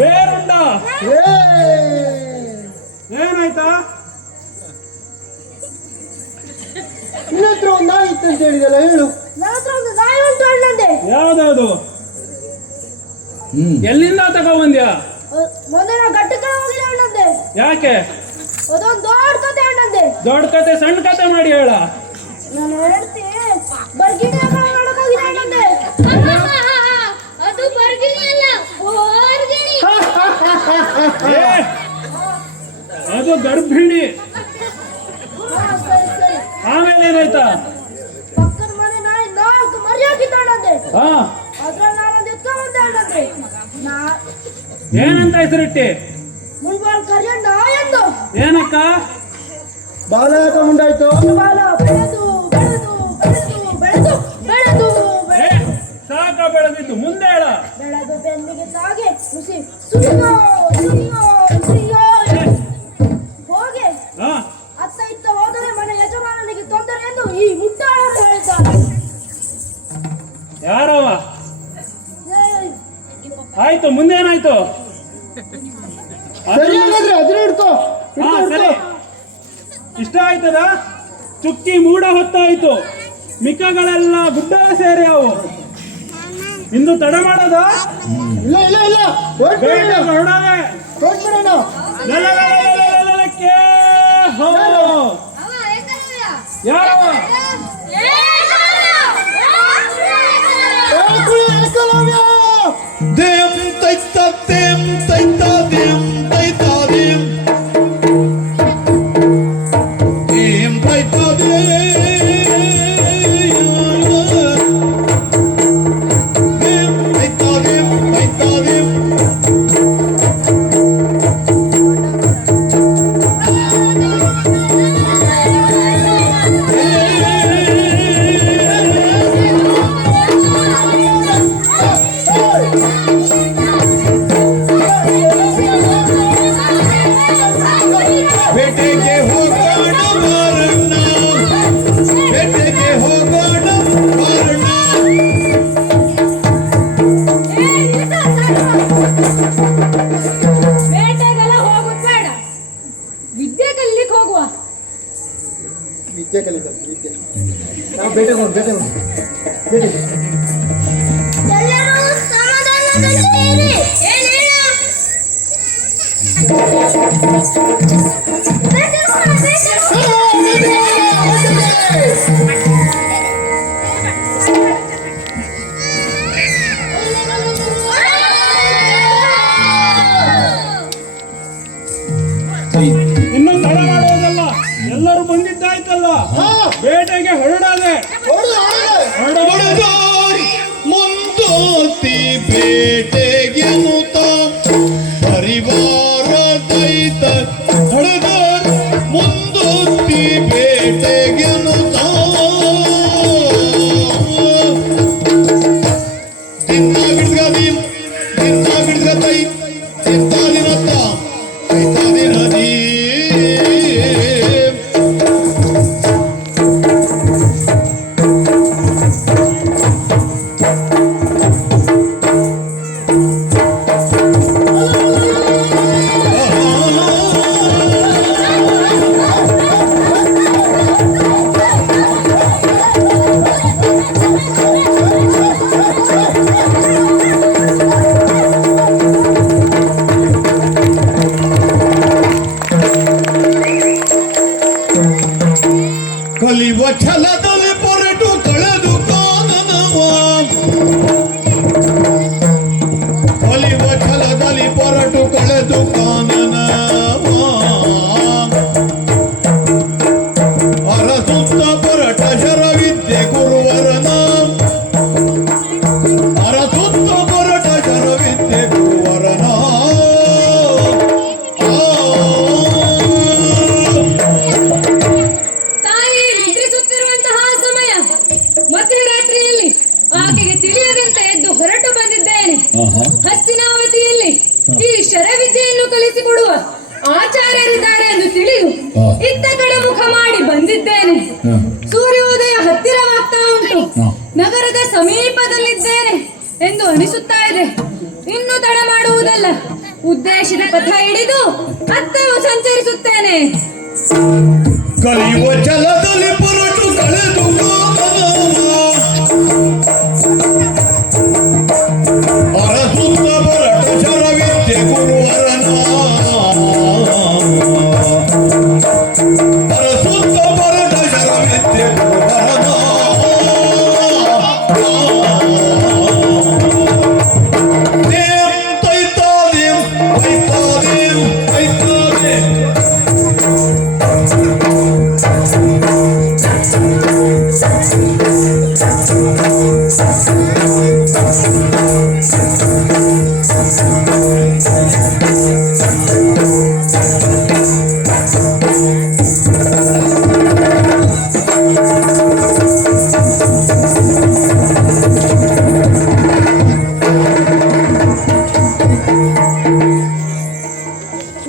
ಬೇರುಂಡ. ಏನಾಯ್ತಾ? ಇನ್ನತ್ರ ಒಂದು ನಾಯಿತ್ತು ಅಂತ ಹೇಳಿದಲ್ಲ, ಹೇಳು. ಯಾವ್ದಾವ್ದು? ಎಲ್ಲಿಂದ ತಗೊಂಡ್ಬಂದ್ಯಾ? ಮೊದಲ ಘಟ್ಟಕ್ಕೆ ಹೋಗಿಲ್ಲ ಅಣ್ಣಂದೆ. ಯಾಕೆ? ಅದೊಂದು ದೊಡ್ಡ ಕತೆ ಅಣ್ಣಂದೆ. ದೊಡ್ಡ ಕತೆ ಸಣ್ಣ ಕತೆ ಮಾಡಿ ಹೇಳ. ನಾನು ಹೇಳ್ತಿ ಬರ್ಗಿಣಿ ನೋಡಕ್ಕೋಗಿಲ್ಲ ಅಣ್ಣಂದೆ. ಅದು ಬರ್ಗಿಣಿ ಅಲ್ಲ, ಬರ್ಗಿಣಿ. ಅದು ಗರ್ಭಿಣಿ. ಸರಿ. ಆಮೇಲೆ ಏನಾಯ್ತಾ? ಪಕ್ಕದ ಮನೆ ನಾಯಿ 4 ಮರಿ ಹಾಕಿದ್ದ ಅಣ್ಣಂದೆ. ಅದ್ರಲ್ಲಿ ನಾನೊಂದು ಎತ್ಕೊಂಡ್ಬಂದೆ ಅಣ್ಣಂದೆ. ಏನಂತ ಹೆಸರಿಟ್ಟಿ? ಮುಂಬಾಲ್ ಕರಿಯಣ್ಣ ಎಂದು. ಏನಕ್ಕ? ಬಾಲ ಯಾಕ ಮುಂದಾಯ್ತು? ಬಾಲ ಬೆಳೆದು ಸಾಕ ಬೆಳೆದಿದ್ದು ಮುಂದೆ ಹೇಳ. ಬೆಳೆದು ಬೆನ್ನಿಗೆ ತಾಗೆ ಹುಸಿ ಸುರಿಯೋ ಹೋಗಿ ಅತ್ತ ಇತ್ತ ಹೋದರೆ ಮನೆ ಯಜಮಾನನಿಗೆ ತೊಂದರೆ ಎಂದು ಈ ಮುಟ್ಟಾಳರು ಹೇಳಿದ್ದಾರೆ. ಯಾರವ? ಆಯ್ತು, ಮುಂದೇನಾಯ್ತು? ಸರಿ ಹಾಗಾದ್ರೆ ಅದ್ರ ಹಿಡ್ಕೋ. ಸರಿ, ಇಷ್ಟ ಆಯ್ತದ? ಚುಕ್ಕಿ ಮೂಡ ಹೊತ್ತಾಯ್ತು. ಮಿಕ್ಕಗಳೆಲ್ಲ ಗುಡ್ಡ ಸೇರಿ ಅವು. ಇಂದು ತಡ ಮಾಡೋದ? ಇಲ್ಲ ಬೇಡ ಹೊರಡೋದೆ. ಯಾರವ? ದೇಂ ತೈತ ದೇಂ ತೈತ ದೇಂ ತೈತ ದೇಂ ದೇಂ ತೈತ ದೇಂ ತೈತ ದೇಂ ತೈತ ದೇಂ. ಬೇಟೆಗೆ ಹೋಗೋಣ ಮಾರಣ್ಣ, ಬೇಟೆಗೆ ಹೋಗೋಣ ಮಾರಣ್ಣ. ಬೇಟೆಗೆಲ್ಲ ಹೋಗುದು ಬೇಡ, ವಿದ್ಯೆ ಕಲಿಲಿಕ್ಕೆ ಹೋಗುವ. ವಿದ್ಯೆ ಕಲಿತಾರೆ, ವಿದ್ಯೆ. ನಾವು ಬೇಟೆಗೆ ಬೇಟೆಗೆ ಎಲ್ಲರೂ ಸಮಾಧಾನದಲ್ಲಿರಿ. ಇನ್ನು ತಡ ಮಾಡೋದಲ್ಲ, ಎಲ್ಲರೂ ಬಂದಿದ್ದಾಯ್ತಲ್ಲ. ಬೇಟೆಗೆ ಹೊರಡದೆ. ಮುಂದೋತಿ ಬೇಟೆಗೆ ಮುತ ಪರಿವಾರ ದೈತ ಹೊಡೆದ ಮುಂದೋ ಇತ್ತ ಕಡೆ ಮುಖ ಮಾಡಿ ಬಂದಿದ್ದೇನೆ. ಸೂರ್ಯೋದಯ ಹತ್ತಿರವಾಗ್ತಾ ಉಂಟು. ನಗರದ ಸಮೀಪದಲ್ಲಿದ್ದೇನೆ ಎಂದು ಅನಿಸುತ್ತಾ ಇದೆ. ಇನ್ನು ತಡ ಮಾಡುವುದಲ್ಲ, ಉದ್ದೇಶದ ಪಥ ಹಿಡಿದು ಅತ್ತವು ಸಂಚರಿಸುತ್ತೇನೆ. ಕಲಿಯುವ ಜಲದಲ್ಲಿ ಪುರುಟು ಕಳೆದು ಅರಸುತ್ತ ಬರಟು ಶರವಿದ್ಯೆ ಗುರುವರನ ಅರಸುತ್ತ ಬರಟ ಶರವಿದ್ಯೆ ಗುರುವರನ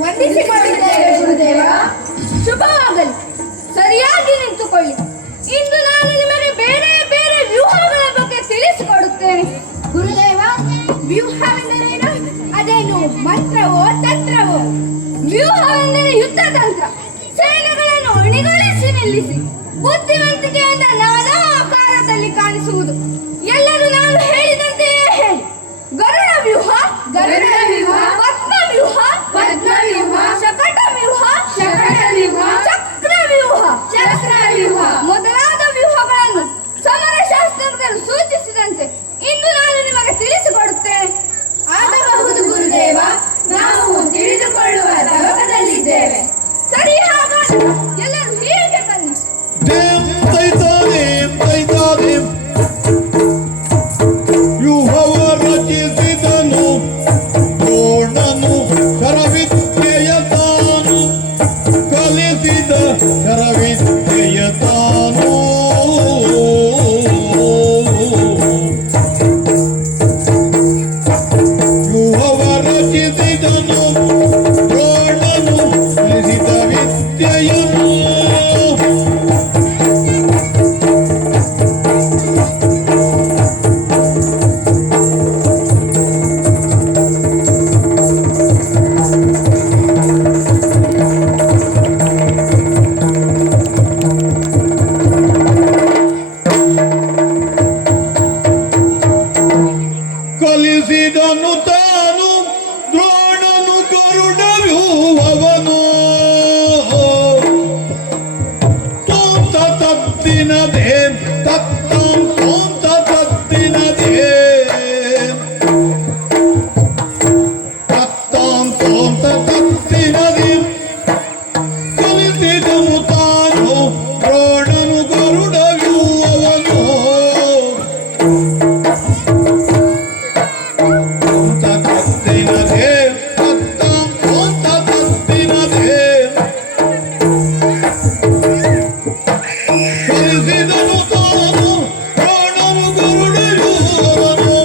ವಂದಿಸಿಕೊಂಡಿದ್ದೇವೆ ಗುರುದೇವ. ಶುಭವಾಗಲಿ, ಸರಿಯಾಗಿ ನಿಂತುಕೊಳ್ಳಿ. ಇಂದು ನಾನು ನಿಮಗೆ ಬೇರೆ ಬೇರೆ ವ್ಯೂಹಗಳ ಬಗ್ಗೆ ತಿಳಿಸಿಕೊಡುತ್ತೇನೆ. ಗುರುದೇವ, ವ್ಯೂಹವೆಂದರೇನು? ಅದೇನು ಮಂತ್ರವೋ ತಂತ್ರವೋ? ವ್ಯೂಹವೆಂದರೆ ಯುದ್ಧ ತಂತ್ರ. ಸೇನೆಗಳನ್ನು ಅಣಿಗೊಳಿಸಿ ನಿಲ್ಲಿಸಿ ಬುದ್ಧಿವಂತಿಕೆಯಿಂದ ನಾನಾ ಆಕಾರದಲ್ಲಿ ಕಾಣಿಸುವುದು. ಎಲ್ಲರೂ ನಾನು ಹೇಳಿದಂತೆಯೇ ಹೇಳಿ. ಗರುಡ ವ್ಯೂಹ, ಗರುಡ ವ್ಯೂಹ, ಪದ್ಮ ವ್ಯೂಹ, ಪದ್ಮ ವ್ಯೂಹ, ಶಕಟ ವ್ಯೂಹ, ಶಕಟ ವ್ಯೂಹ, ಚಕ್ರ ವ್ಯೂಹ, ಚಕ್ರ ವ್ಯೂಹ ಮೊದಲಾದ ವ್ಯೂಹಗಳನ್ನು ಸಮರಶಾಸ್ತ್ರಜ್ಞರು ಸೂಚಿಸಿದಂತೆ ಇಂದು ನಾನು ನಿಮಗೆ ತಿಳಿಸಿಕೊಡುತ್ತೇನೆ. ಆಗಬಹುದು ಗುರುದೇವ, ನಾವು ತಿಳಿದುಕೊಳ್ಳುವ ತವಕದಲ್ಲಿದ್ದೇವೆ. ಸರಿ, ಹಾಗಾದರೆ ಎಲ್ಲರೂ ಹೀಗೆ ಬನ್ನಿ. ವ್ಯೂಹವ ರಚಿಸಿದನು ದ್ರೋಣನು ಶರವಿದ್ಯೆಯ ತಾನು ಕಲಿಸಿದ ಶರವಿದ್ಯೆಯ ತಾನು ವ್ಯೂಹವ ರಚಿಸಿದನು ದ್ರೋಣನು ಕಲಿಸಿದ ವಿದ್ಯೆಯನ್ನು ಕಲಿಸಿದನು ತಾನು ದ್ರೋಣನು ಗರುಡ ವ್ಯೂಹವನು ತೋಂತ ತತ್ತಿನದೇ ತತ್ತಂ ತೋಂತ ತತ್ತಿನದೇ ತತ್ತಂ ತೋಂತ ತತ್ತಿನದೇ ಕಲಿಸಿದನು ತಾನು ದ್ರೋಣನು ಗರುಡ ವ್ಯೂಹವನು ತತ್ತಿನದೇ ತತ್ತಂ ತೋಂತ ತತ್ತಿನದೇ ಕಲಿಸಿದನು ತಾನು ದ್ರೋಣನು ಗರುಡ ವ್ಯೂಹವನು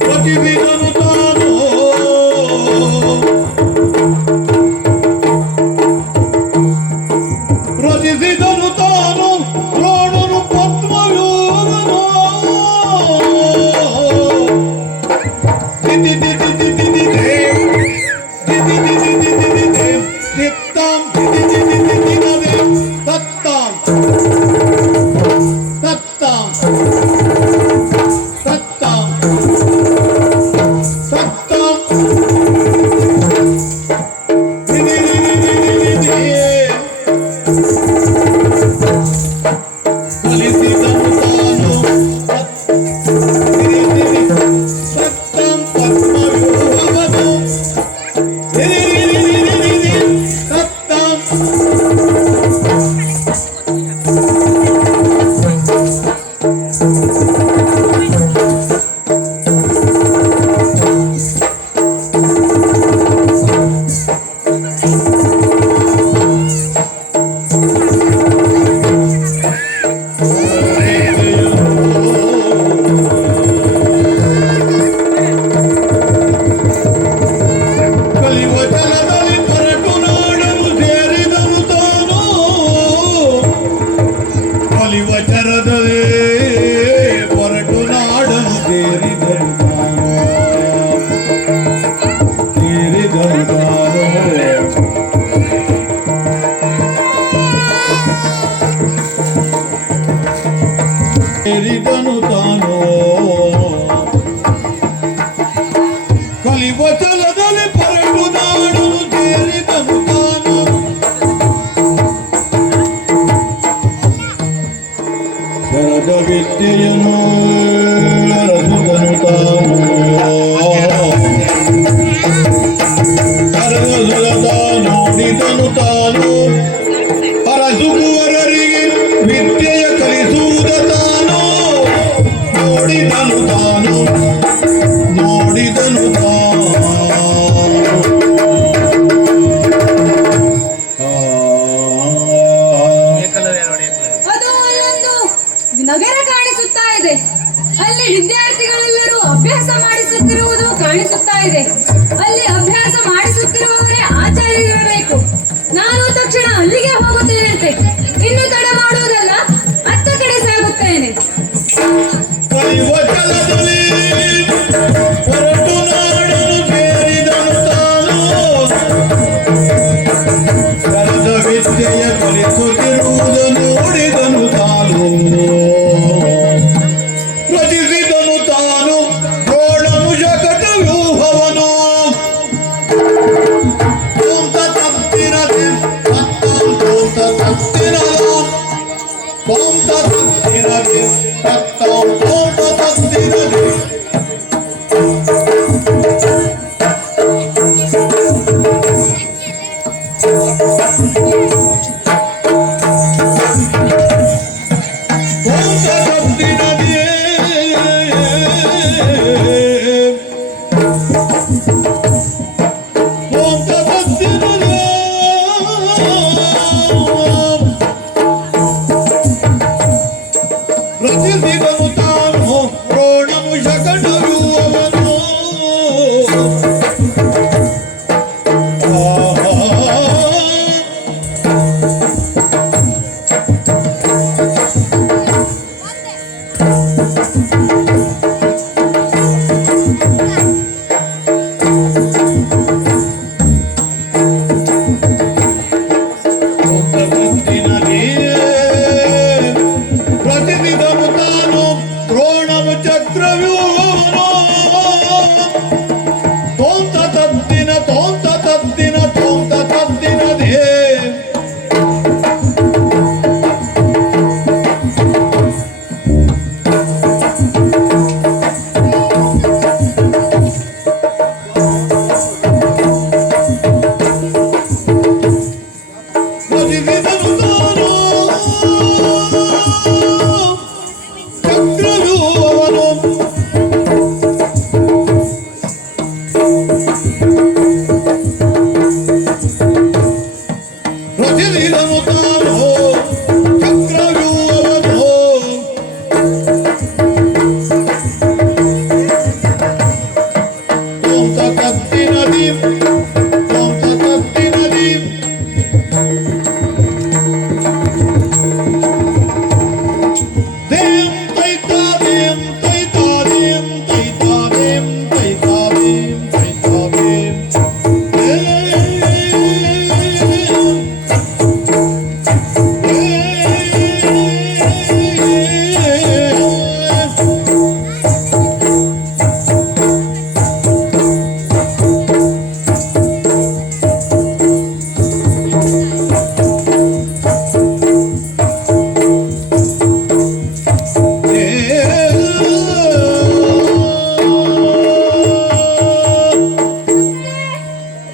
ಪ್ರತಿದಿನನು ತಾನು ರಚಿಸಿದನು ತಾನು ದ್ರೋಣನು ಪದ್ಮವ್ಯೂಹವನು ದಿದಿ ದಿದಿ ದಿದಿ ದಿದಿ ದಿದಿ ದಿದಿ ದಿದಿ ದಿದಿ ದಿತ್ತಾಂ ದಿದಿ ದಿದಿ ದಿದಿ ಸೇರಿದನು ತಾನು ಕಲಿವ ಚಲದಲ್ಲಿ ಪರಟು ನಾಡು ಸೇರಿದನು ತಾನು ಶರದ ವಿದ್ಯೆಯನ್ನು ಅರಸುದನು ತಾನು ಅರಸುದ ನೋಡಿದನು ತಾನು ಅರಸುವವರಿಗೆ ವಿದ್ಯೆಯ ಕಲಿಸುವುದ ತಾನು ನೋಡಿದನು ತಾನು ನೋಡಿದನು ತಾನು ಅದು ಅಲ್ಲೊಂದು ನಗರ ಕಾಣಿಸುತ್ತಾ ಇದೆ. ಅಲ್ಲಿ ವಿದ್ಯಾರ್ಥಿಗಳೆಲ್ಲರೂ ಅಭ್ಯಾಸ ಮಾಡಿಸುತ್ತಿರುವುದು ಕಾಣಿಸುತ್ತಾ ಇದೆ. ಅಲ್ಲಿ ಅಭ್ಯಾಸ ಮಾಡಿಸುತ್ತಿರುವವರೇ ಆಚಾರ್ಯರಿರಬೇಕು. ನಾನು ತಕ್ಷಣ ಅಲ್ಲಿಗೆ ಹೋಗುತ್ತೇನಂತೆ. ಇನ್ನು ತಡ ಮಾಡುವುದಲ್ಲ, ಅತ್ತ ಕಡೆ ಸಾಗುತ್ತೇನೆ. ಕಲಿವ ಛಲದಲ್ಲಿ ಹೊರಟು ನಾಡನು ಸೇರಿದನು ತಾನು ಶರದ ವಿದ್ಯೆಯ ಕಲಿಸುತ್ತಿರುವುದು ನೋಡಿದನು ತಾನು ರಚಿಸಿದನು ತಾನು ಗೋಳನು ಜಗಟ ವ್ಯೂಹವನು ತೋಂತ ತಪ್ಪಿನದೆ ತೋಂತ ತಪ್ಪಿನದ ತೋಂತ ತಪ್ಪಿನದೆ ತೋಂತ ತಪ್ಪಿನದೆ ತೋಂತ ತಪ್ಪಿನದೆ ತೋಂತ ತಪ್ಪಿನದೆ ರಚಿಸಿದನು ತಾನು ರೋಣನು ಶಕಟರುವವನು ಪ್ರತಿನಿಧನು ತಾನು ದ್ರೋಣನು ಚಕ್ರವ್ಯೂಹವನು ತೋಂತ ತದ್ದಿನ ತೋಂತ ತದ್ದಿನ ತೋಂತ ತದ್ದಿನದೇ ಪ್ರತಿನಿಧನು ತಾನು ಚಕ್ರವ್ಯೂಹವನು ಪ್ರತಿನಿಧನು ತಾನು ಚಕ್ರವ್ಯೂಹವನು ತೋಂತ ತತ್ತಿನದಿ ತೋಂತ ತತ್ತಿನದಿ ದೇಂ ತೈತಾದೇಂ ತೈತಾದೇಂ ತೈತಾದೇಂ ತೈತಾದೇಂ ತೈತಾದೇಂ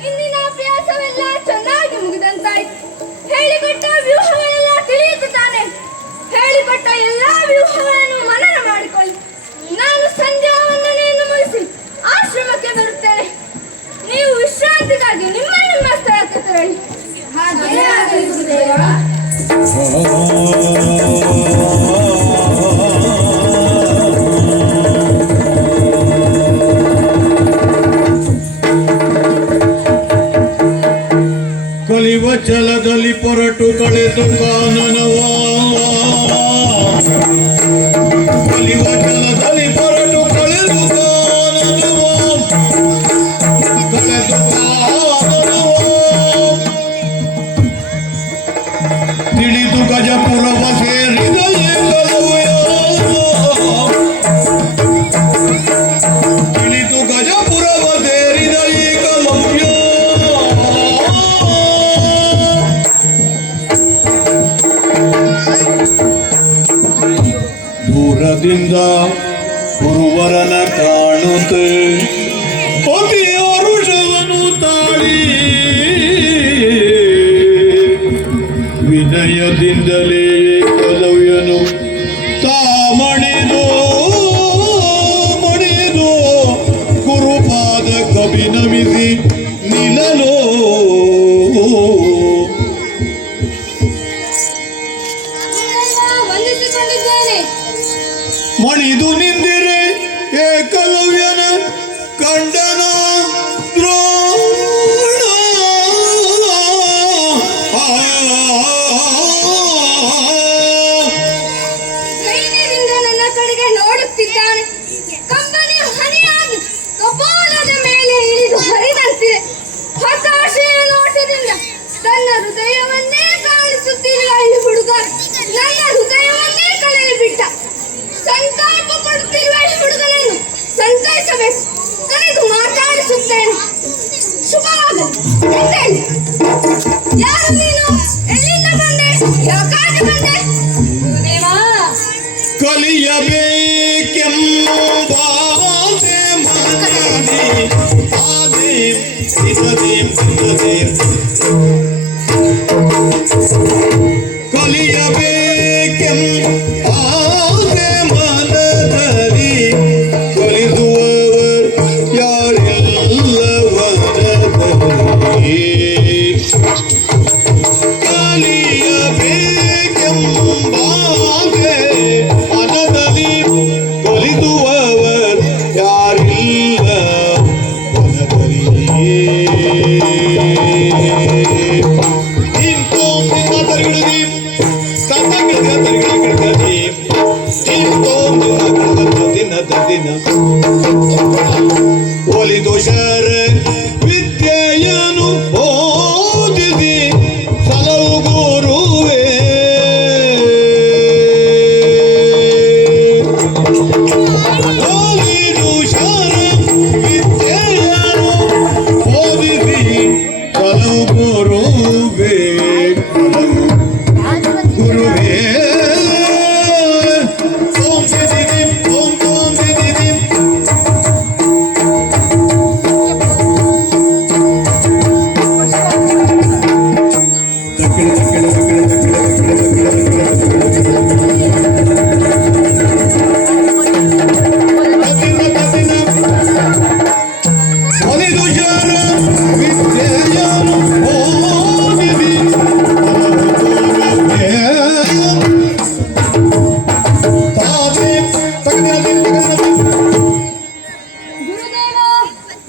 ಇಂದಿನ ಅಭ್ಯಾಸವೆಲ್ಲ ಚೆನ್ನಾಗಿ ಮುಗಿದಂತಾಯ್ತು. ಹೇಳಿಕೊಟ್ಟ ವ್ಯೂಹಗಳೆಲ್ಲ ತಿಳಿಯಿತು ತಾನೆ. ಹೇಳಿಕೊಟ್ಟ ಎಲ್ಲಾ ವ್ಯೂಹಗಳನ್ನು ಮನನ ಮಾಡಿಕೊಳ್ಳಿ. ನಾನು ಸಂಧ್ಯಾ ವಂದನೆಯನ್ನು ಮುಗಿಸಿ ಆಶ್ರಮಕ್ಕೆ ಬರುತ್ತೇನೆ. ನೀವು ವಿಶ್ರಾಂತಿಗಾಗಿ ನಿಮ್ಮ ನಿಮ್ಮ ಸ್ಥಳಕ್ಕೆ ತೆರಳಿ. ಹಾಗೆ ಆಗಲಿ ಗುರುದೇವ. ಕಲಿವ ಛಲದಲ್ಲಿ ಪೊರಟು ಕಳೆದು ಕಾನನವ ಕಲಿವ ಛಲದಲ್ಲಿ ಪೊರಟು ಕಳೆದು ಕಾನನವ ಕಳೆದು ಕಾನನವ ತಿಳಿದು ಗಜಪುರವ ಸೇರಿದ ಏಕಲವ್ಯ ದೂರದಿಂದ ಗುರುವರನ ಕಾಣುತ್ತೆ ಅತಿ ಅರುಷವನು ತಾಳಿ ವಿನಯದಿಂದಲೇ ಕಲವ್ಯನು ಮಣಿದು ಗುರುಪಾದ ಕವಿನಮಿಸಿ ನಿಲಲೋ ವಂದಿಸಿಕೊಂಡಿದ್ದೇನೆ. ಮಣಿದು ನಿಂದಿರೆ ಏಕಲವ್ಯನ ಕಂಡನ ದ್ರೋಣ ಧೈರ್ಯದಿಂದ ನನ್ನ ಕಡೆಗೆ ನೋಡುತ್ತಿದ್ದಾನೆ. ಕಂಬನಿ ಹನಿಯಾಗಿ ಕಪಾಲದ ಮೇಲೆ ಇಳಿದು ಹರಿದಂತಿದೆ. ಹತಾಶೆಯ ನೋಟದಿಂದ ತನ್ನ ಹೃದಯವನ್ನೇ ಕಾಣಿಸುತ್ತಿರುವ ಈ ಹುಡುಗ ನನ್ನ ಹೃದಯವನ್ನೇ ಕಳೆದು ಬಿಟ್ಟ. ಸಂತಾಪ ಪಡುತ್ತಿರುವ ಈ ಹುಡುಗನನ್ನು ಸಂತೈಸಬೇಕು. ಕರೆದು ಮಾತಾಡಿಸುತ್ತೇನೆ. ಶುಭವಾಗಲಿ. ಎದ್ದೇಳು. ಯಾರು ನೀನು? ಎಲ್ಲಿಂದ ಬಂದೆ? ಯಾಕಾಗಿ ಬಂದೆ? ಗುರುದೇವಾ, ಕಲಿಯಬೇಕೆಂಬಾಸೆ ಮನದಿ ಆದೇಂ ಸಿದ್ಧದೇಂ ಸಿದ್ಧದೇಂ ಕಲಿಯಬೇಕೆಂಬಾಸೆ ಮನದಲ್ಲಿ ಕಲಿಸುವವರು ಯಾರಿಲ್ಲ ವನದಲ್ಲಿ ಕಲಿಯಬೇಕೆಂಬಾಸೆ ಮನದಲ್ಲಿ ಕಲಿಸುವವರು ಯಾರಿಲ್ಲ ವನದಲ್ಲಿ ಇಂತೋಂ ನಿಮ್ಮ ತರಗಡಿ ತತ್ತಗಿಡ ತರಗಡಿ ಇಂತೋಂ ನಿಮ್ಮ ದಿನ ಒಲಿದು ಶರ ವಿದ್ಯೆಯನ್ನು ಓದಿಸಿ ಸಲವು ಗುರುವೇ ಒಲಿದು ಶರ ವಿದ್ಯೆಯನ್ನು ಓದಿಸಿ ಸಲವು ಗುರುವೇ ಗುರುವೇ ಓಂ ಸಿದ್ಧಿಂ ಓಂ ಓಂ ಸಿದ್ಧಿಂ ಒಲಿದು ಶರ ವಿದ್ಯೆಯನ್ನು ಓದಿಸಿ ಗುರುದೇವ,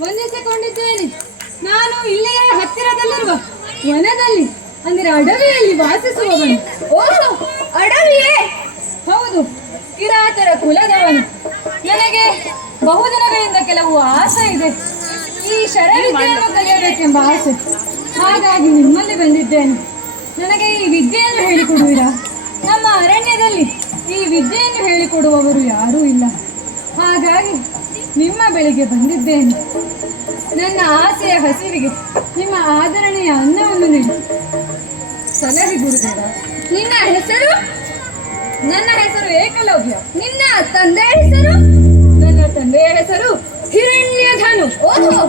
ವಂದಿಸಿಕೊಂಡಿದ್ದೇನೆ. ನಾನು ಇಲ್ಲಿಯೇ ಹತ್ತಿರದಲ್ಲಿರುವ ವನದಲ್ಲಿ ಅಂದರೆ ಅಡವಿಯಲ್ಲಿ ವಾಸಿಸುವವನು. ಓಹೋ, ಅಡವಿಯೇ? ಹೌದು, ಕಿರಾತರ ಕುಲದವನು. ನನಗೆ ಬಹುದಿನಗಳಿಂದ ಕೆಲವು ಆಸೆ ಇದೆ. ಈ ಶರವಿದ್ಯೆಯನ್ನು ಕಲಿಯಬೇಕೆಂಬ ಆಸೆ. ಹಾಗಾಗಿ ನಿಮ್ಮಲ್ಲಿ ಬಂದಿದ್ದೇನೆ. ನನಗೆ ಈ ವಿದ್ಯೆಯನ್ನು ಹೇಳಿಕೊಡುವಿರಾ? ನಮ್ಮ ಅರಣ್ಯದಲ್ಲಿ ಈ ವಿದ್ಯೆಯನ್ನು ಹೇಳಿಕೊಡುವವರು ಯಾರೂ ಇಲ್ಲ. ಹಾಗಾಗಿ ನಿಮ್ಮ ಬಳಿಗೆ ಬಂದಿದ್ದೇನೆ. ನನ್ನ ಆಸೆಯ ಹಸಿವಿಗೆ ನಿಮ್ಮ ಆದರಣೆಯ ಅನ್ನವನ್ನು ನೀಡಿ ಸಲಹೆ ಗುರುದೇವ. ನಿನ್ನ ಹೆಸರು? ನನ್ನ ಹೆಸರು ಏಕಲವ್ಯ. ನಿನ್ನ ತಂದೆಯ ಹೆಸರು? ನನ್ನ ತಂದೆಯ ಹೆಸರು ಹಿರಣ್ಯಧನು. ಓಹೋ,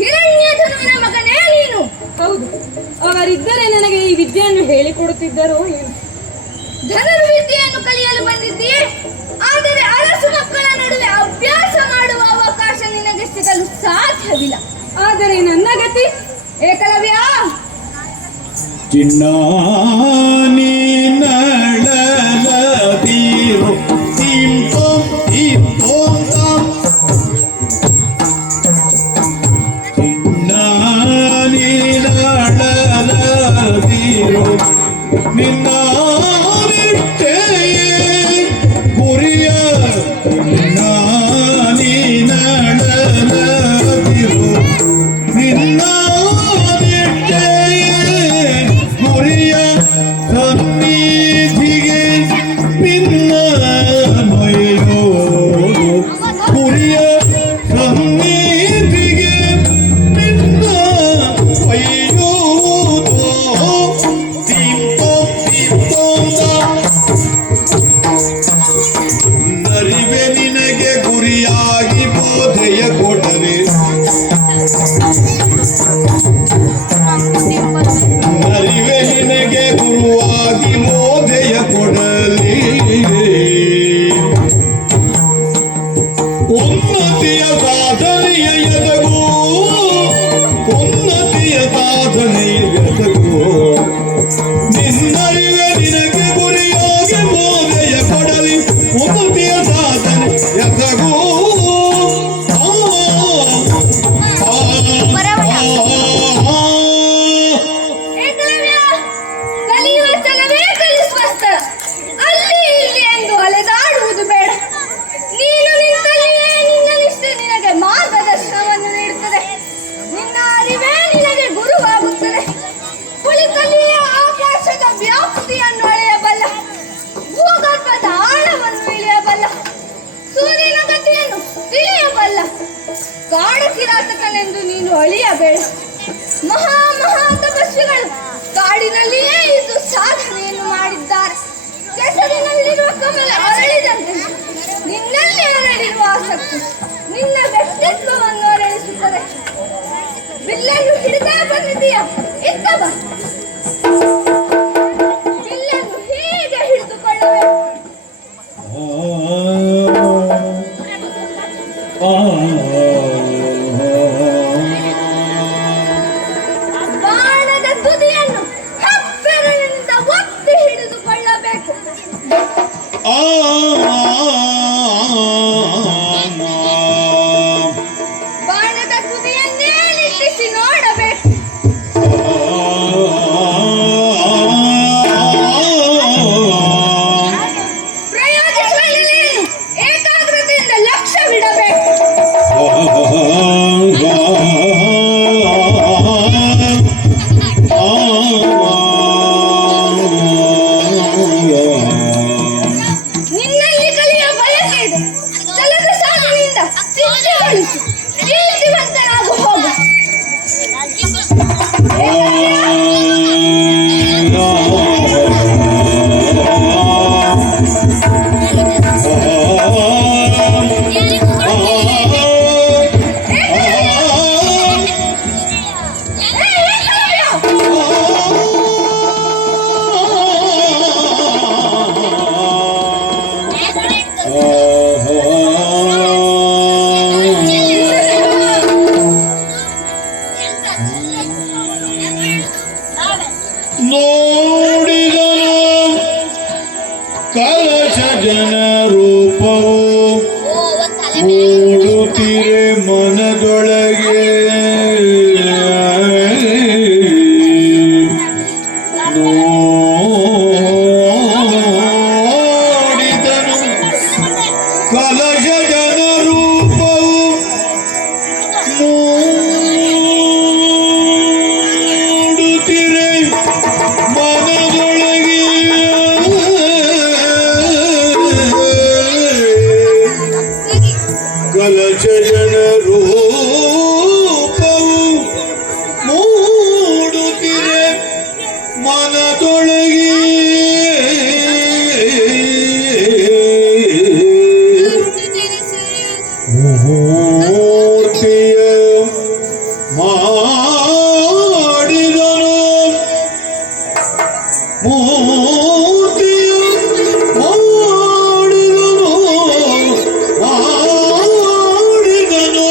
ಹಿರಣ್ಯಧನುವಿನ ಮಗನೇ ನೀನು? ಹೌದು, ಅವರಿದ್ದರೆ ನನಗೆ ಈ ವಿದ್ಯೆಯನ್ನು ಹೇಳಿಕೊಡುತ್ತಿದ್ದರೋ ಏನು. ಧನುರ್ವಿದ್ಯೆಯನ್ನು ಕಲಿಯಲು ಬಂದಿದ್ದೀಯೇ? ಆದರೆ ಅರಸು ಮಕ್ಕಳ ನಡುವೆ ಅಭ್ಯಾಸ ಮಾಡುವ ಅವಕಾಶ ನಿನಗೆ ಸಿಗಲು ಸಾಧ್ಯವಿಲ್ಲ. ಆದರೆ ನನ್ನ ಗತಿ ಏಕಲವ್ಯ, ಚಿನ್ನಾನಿ ನಳಲದಿರು ತಿಂಪಂ ತಿಂಪಂ ಚಿನ್ನಾನಿ ನಳಲದಿರು ನಿನ್ನ ಗುರಿಯ ಚಿನ್ನಾನಿ ನಳಲದಿರು ನಿನ್ನ ಗುರಿಯ ಸನ್ನಿಧಿಗೆ ನಿನ್ನ ನೊಯ್ಯೋದು ಗುರಿಯ ಸನ್ನಿಧಿಗೆ ನಿನ್ನ ಒಯ್ಯೋದು ದೀಪ ದೀಪ ನಿನಗೆ ಗುರುವಾಗಿ ಬೋಧೆಯ ಕೊಡಲಿ ಉನ್ನತಿಯ ಸಾಧನೆಯ ಎದಗೋ ಉನ್ನತಿಯ ಸಾಧನೆಯ ಎದಗೋ ನಿನ್ನರಿವೆ ನಿನಗೆ ಗುರಿಯಾಗಿ ಬೋಧೆಯ ಕೊಡಲಿ ಉನ್ನತಿಯ ಸಾಧನೆ ಎದಗೋ ಏಕಲವ್ಯ, ಕಲಿಯುವ ಛಲವೇ ಕಲಿಸುವ ಸ್ಥಳ. ಅಲ್ಲಿ ಇಲ್ಲಿ ಎಂದು ಅಲೆದಾಡುವುದು ಬೇಡ. ನೀನು ನಿಂತಲ್ಲಿಯೇ ನಿನ್ನ ನಿಷ್ಠೆ ನಿನಗೆ ಮಾರ್ಗದರ್ಶನವನ್ನು ನೀಡುತ್ತದೆ. ನಿನ್ನ ಅರಿವೇ ನಿನಗೆ ಗುರುವಾಗುತ್ತದೆ. ಕುಳಿತಲ್ಲಿಯೇ ಆಕಾಶದ ವ್ಯಾಪ್ತಿಯನ್ನು ಅಳೆಯಬಲ್ಲ, ಭೂಗರ್ಭದ ಆಳವನ್ನು ಇಳಿಯಬಲ್ಲ, ಸೂರ್ಯನ ಗತಿಯನ್ನು ತಿಳಿಯಬಲ್ಲ. ಕಾಡು ಕಿರಾತಕನೆಂದು ನೀನು ಅಳಿಯಬೇಡ. ಮಹಾ ತಪಸ್ವಿಗಳು ಕಾಡಿನಲ್ಲಿಯೇ ಇದು ಸಾಧನೆಯನ್ನು ಮಾಡಿದ್ದಾರೆ. ಕೆಸರಿನಲ್ಲಿರುವ ಕಮಲ ಅರಳಿದಂತೆ ನಿನ್ನಲ್ಲಿ ಅರಳಿರುವ ಆಸಕ್ತಿ ನಿನ್ನ ವ್ಯಕ್ತಿತ್ವವನ್ನು ಅರಳಿಸುತ್ತದೆ. ಬಿಲ್ಲನ್ನು ಹಿಡಿದೇ ಬಂದಿದೆಯಾ? ಇತ್ತ ಬಾ. ಬಿಲ್ಲನ್ನು ಹೀಗೆ ಹಿಡಿದುಕೊಳ್ಳಬೇಕು. ಬಾಣದ ತುದಿಯನ್ನು ಹೆಬ್ಬೆರಳಿನಿಂದ ಒತ್ತಿ ಹಿಡಿದುಕೊಳ್ಳಬೇಕು. ಬಾಣದ ತುದಿಯನ್ನೇ ನಿಟ್ಟಿಸಿ ನೋಡಬೇಕು. ಪ್ರಯೋಗಿಸುವಲ್ಲಿ ನೀನು ಏಕಾಗ್ರತೆಯಿಂದ ಲಕ್ಷ್ಯವಿಡಬೇಕು. ನಿನ್ನಲ್ಲಿ ಕಲಿಯುವ ಬಯಕೆ ಇದೆ. ಛಲದ ಸಾಧನೆಯಿಂದ ಸಿದ್ಧಿಗಳಿಸು. ಕೀರ್ತಿವಂತನಾಗು ಹೋಗು. ನೋಡಿದನು ಕಲಶ ಜನ ರೂಪವು ಮೂಡುತ್ತಿರೆ ಮನದೊಳಗೆ ನೋಡಿದನು ಕಲಶ ಜನ ರೂಪವು ಮೂಡುತ್ತಿರೆ ಮನದೊಳಗೆ ಕಲಶ ಜನ ರೂಪವು ಮೂಡುತ್ತಿರೆ ಮನದೊಳಗೆ ಮೂರ್ತಿಯ ಮಾಡಿದನು ಮೂರ್ತಿಯ ಮಾಡಿದನು ಮಾಡಿದನು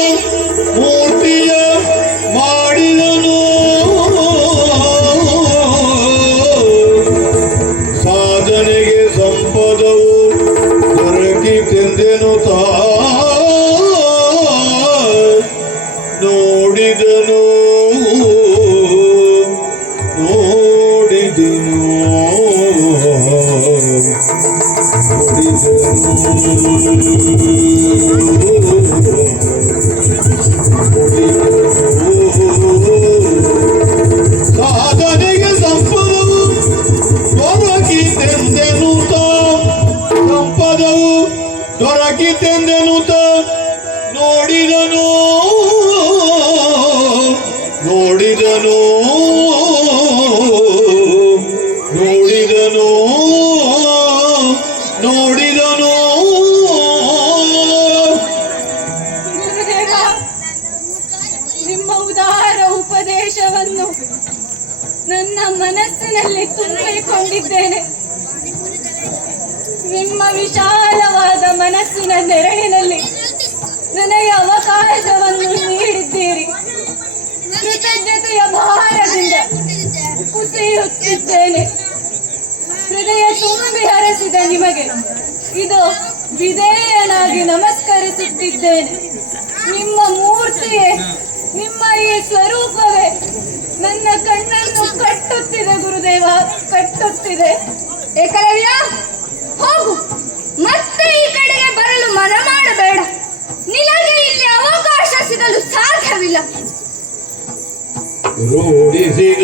ಮೂರ್ತಿಯ ಮಾಡಿದನು ಸಾಧನೆಗೆ ಸಂಪದವು ದೊರಕಿತೆಂದೆನು ನೋಡಿದನು ನೋಡಿದನು ಸಾಧನೆಗೆ ಸಂಪದವು ದೊರಕಿತೆಂದೆನು ಸಂಪದವು ದೊರಕಿತೆಂದೆನು ನೋಡಿದನು ನೋಡಿದನು ನೋಡಿದನು ನೋಡಿದನು ಕೇಳಿಕೊಂಡಿದ್ದೇನೆ. ನಿಮ್ಮ ವಿಶಾಲವಾದ ಮನಸ್ಸಿನ ನೆರಳಿನಲ್ಲಿ ನನಗೆ ಅವಕಾಶವನ್ನು ನೀಡಿದ್ದೀರಿ. ಕೃತಜ್ಞತೆಯ ಭಾರದಿಂದ ಕುಸಿಯುತ್ತಿದ್ದೇನೆ. ಹೃದಯ ತುಂಬಿ ಹರಸಿದ ನಿಮಗೆ ಇದು ವಿಧೇಯನಾಗಿ ನಮಸ್ಕರಿಸುತ್ತಿದ್ದೇನೆ. ನಿಮ್ಮ ಮೂರ್ತಿಯೇ, ನಿಮ್ಮ ಈ ಸ್ವರೂಪವೇ ನನ್ನ ಕಣ್ಣನ್ನು ಕಟ್ಟುತ್ತಿದೆ ಗುರುದೇವ, ಕಟ್ಟುತ್ತಿದೆ. ಏಕಲವ್ಯ, ಹೋಗು, ಮತ್ತೆ ಈ ಕಡೆಗೆ ಬರಲು ಮನ ಮಾಡಬೇಡ. ನಿನಗೆ ಇಲ್ಲಿ ಅವಕಾಶ ಸಿಗಲು ಸಾಧ್ಯವಿಲ್ಲ. ರೂಢಿಸಿದ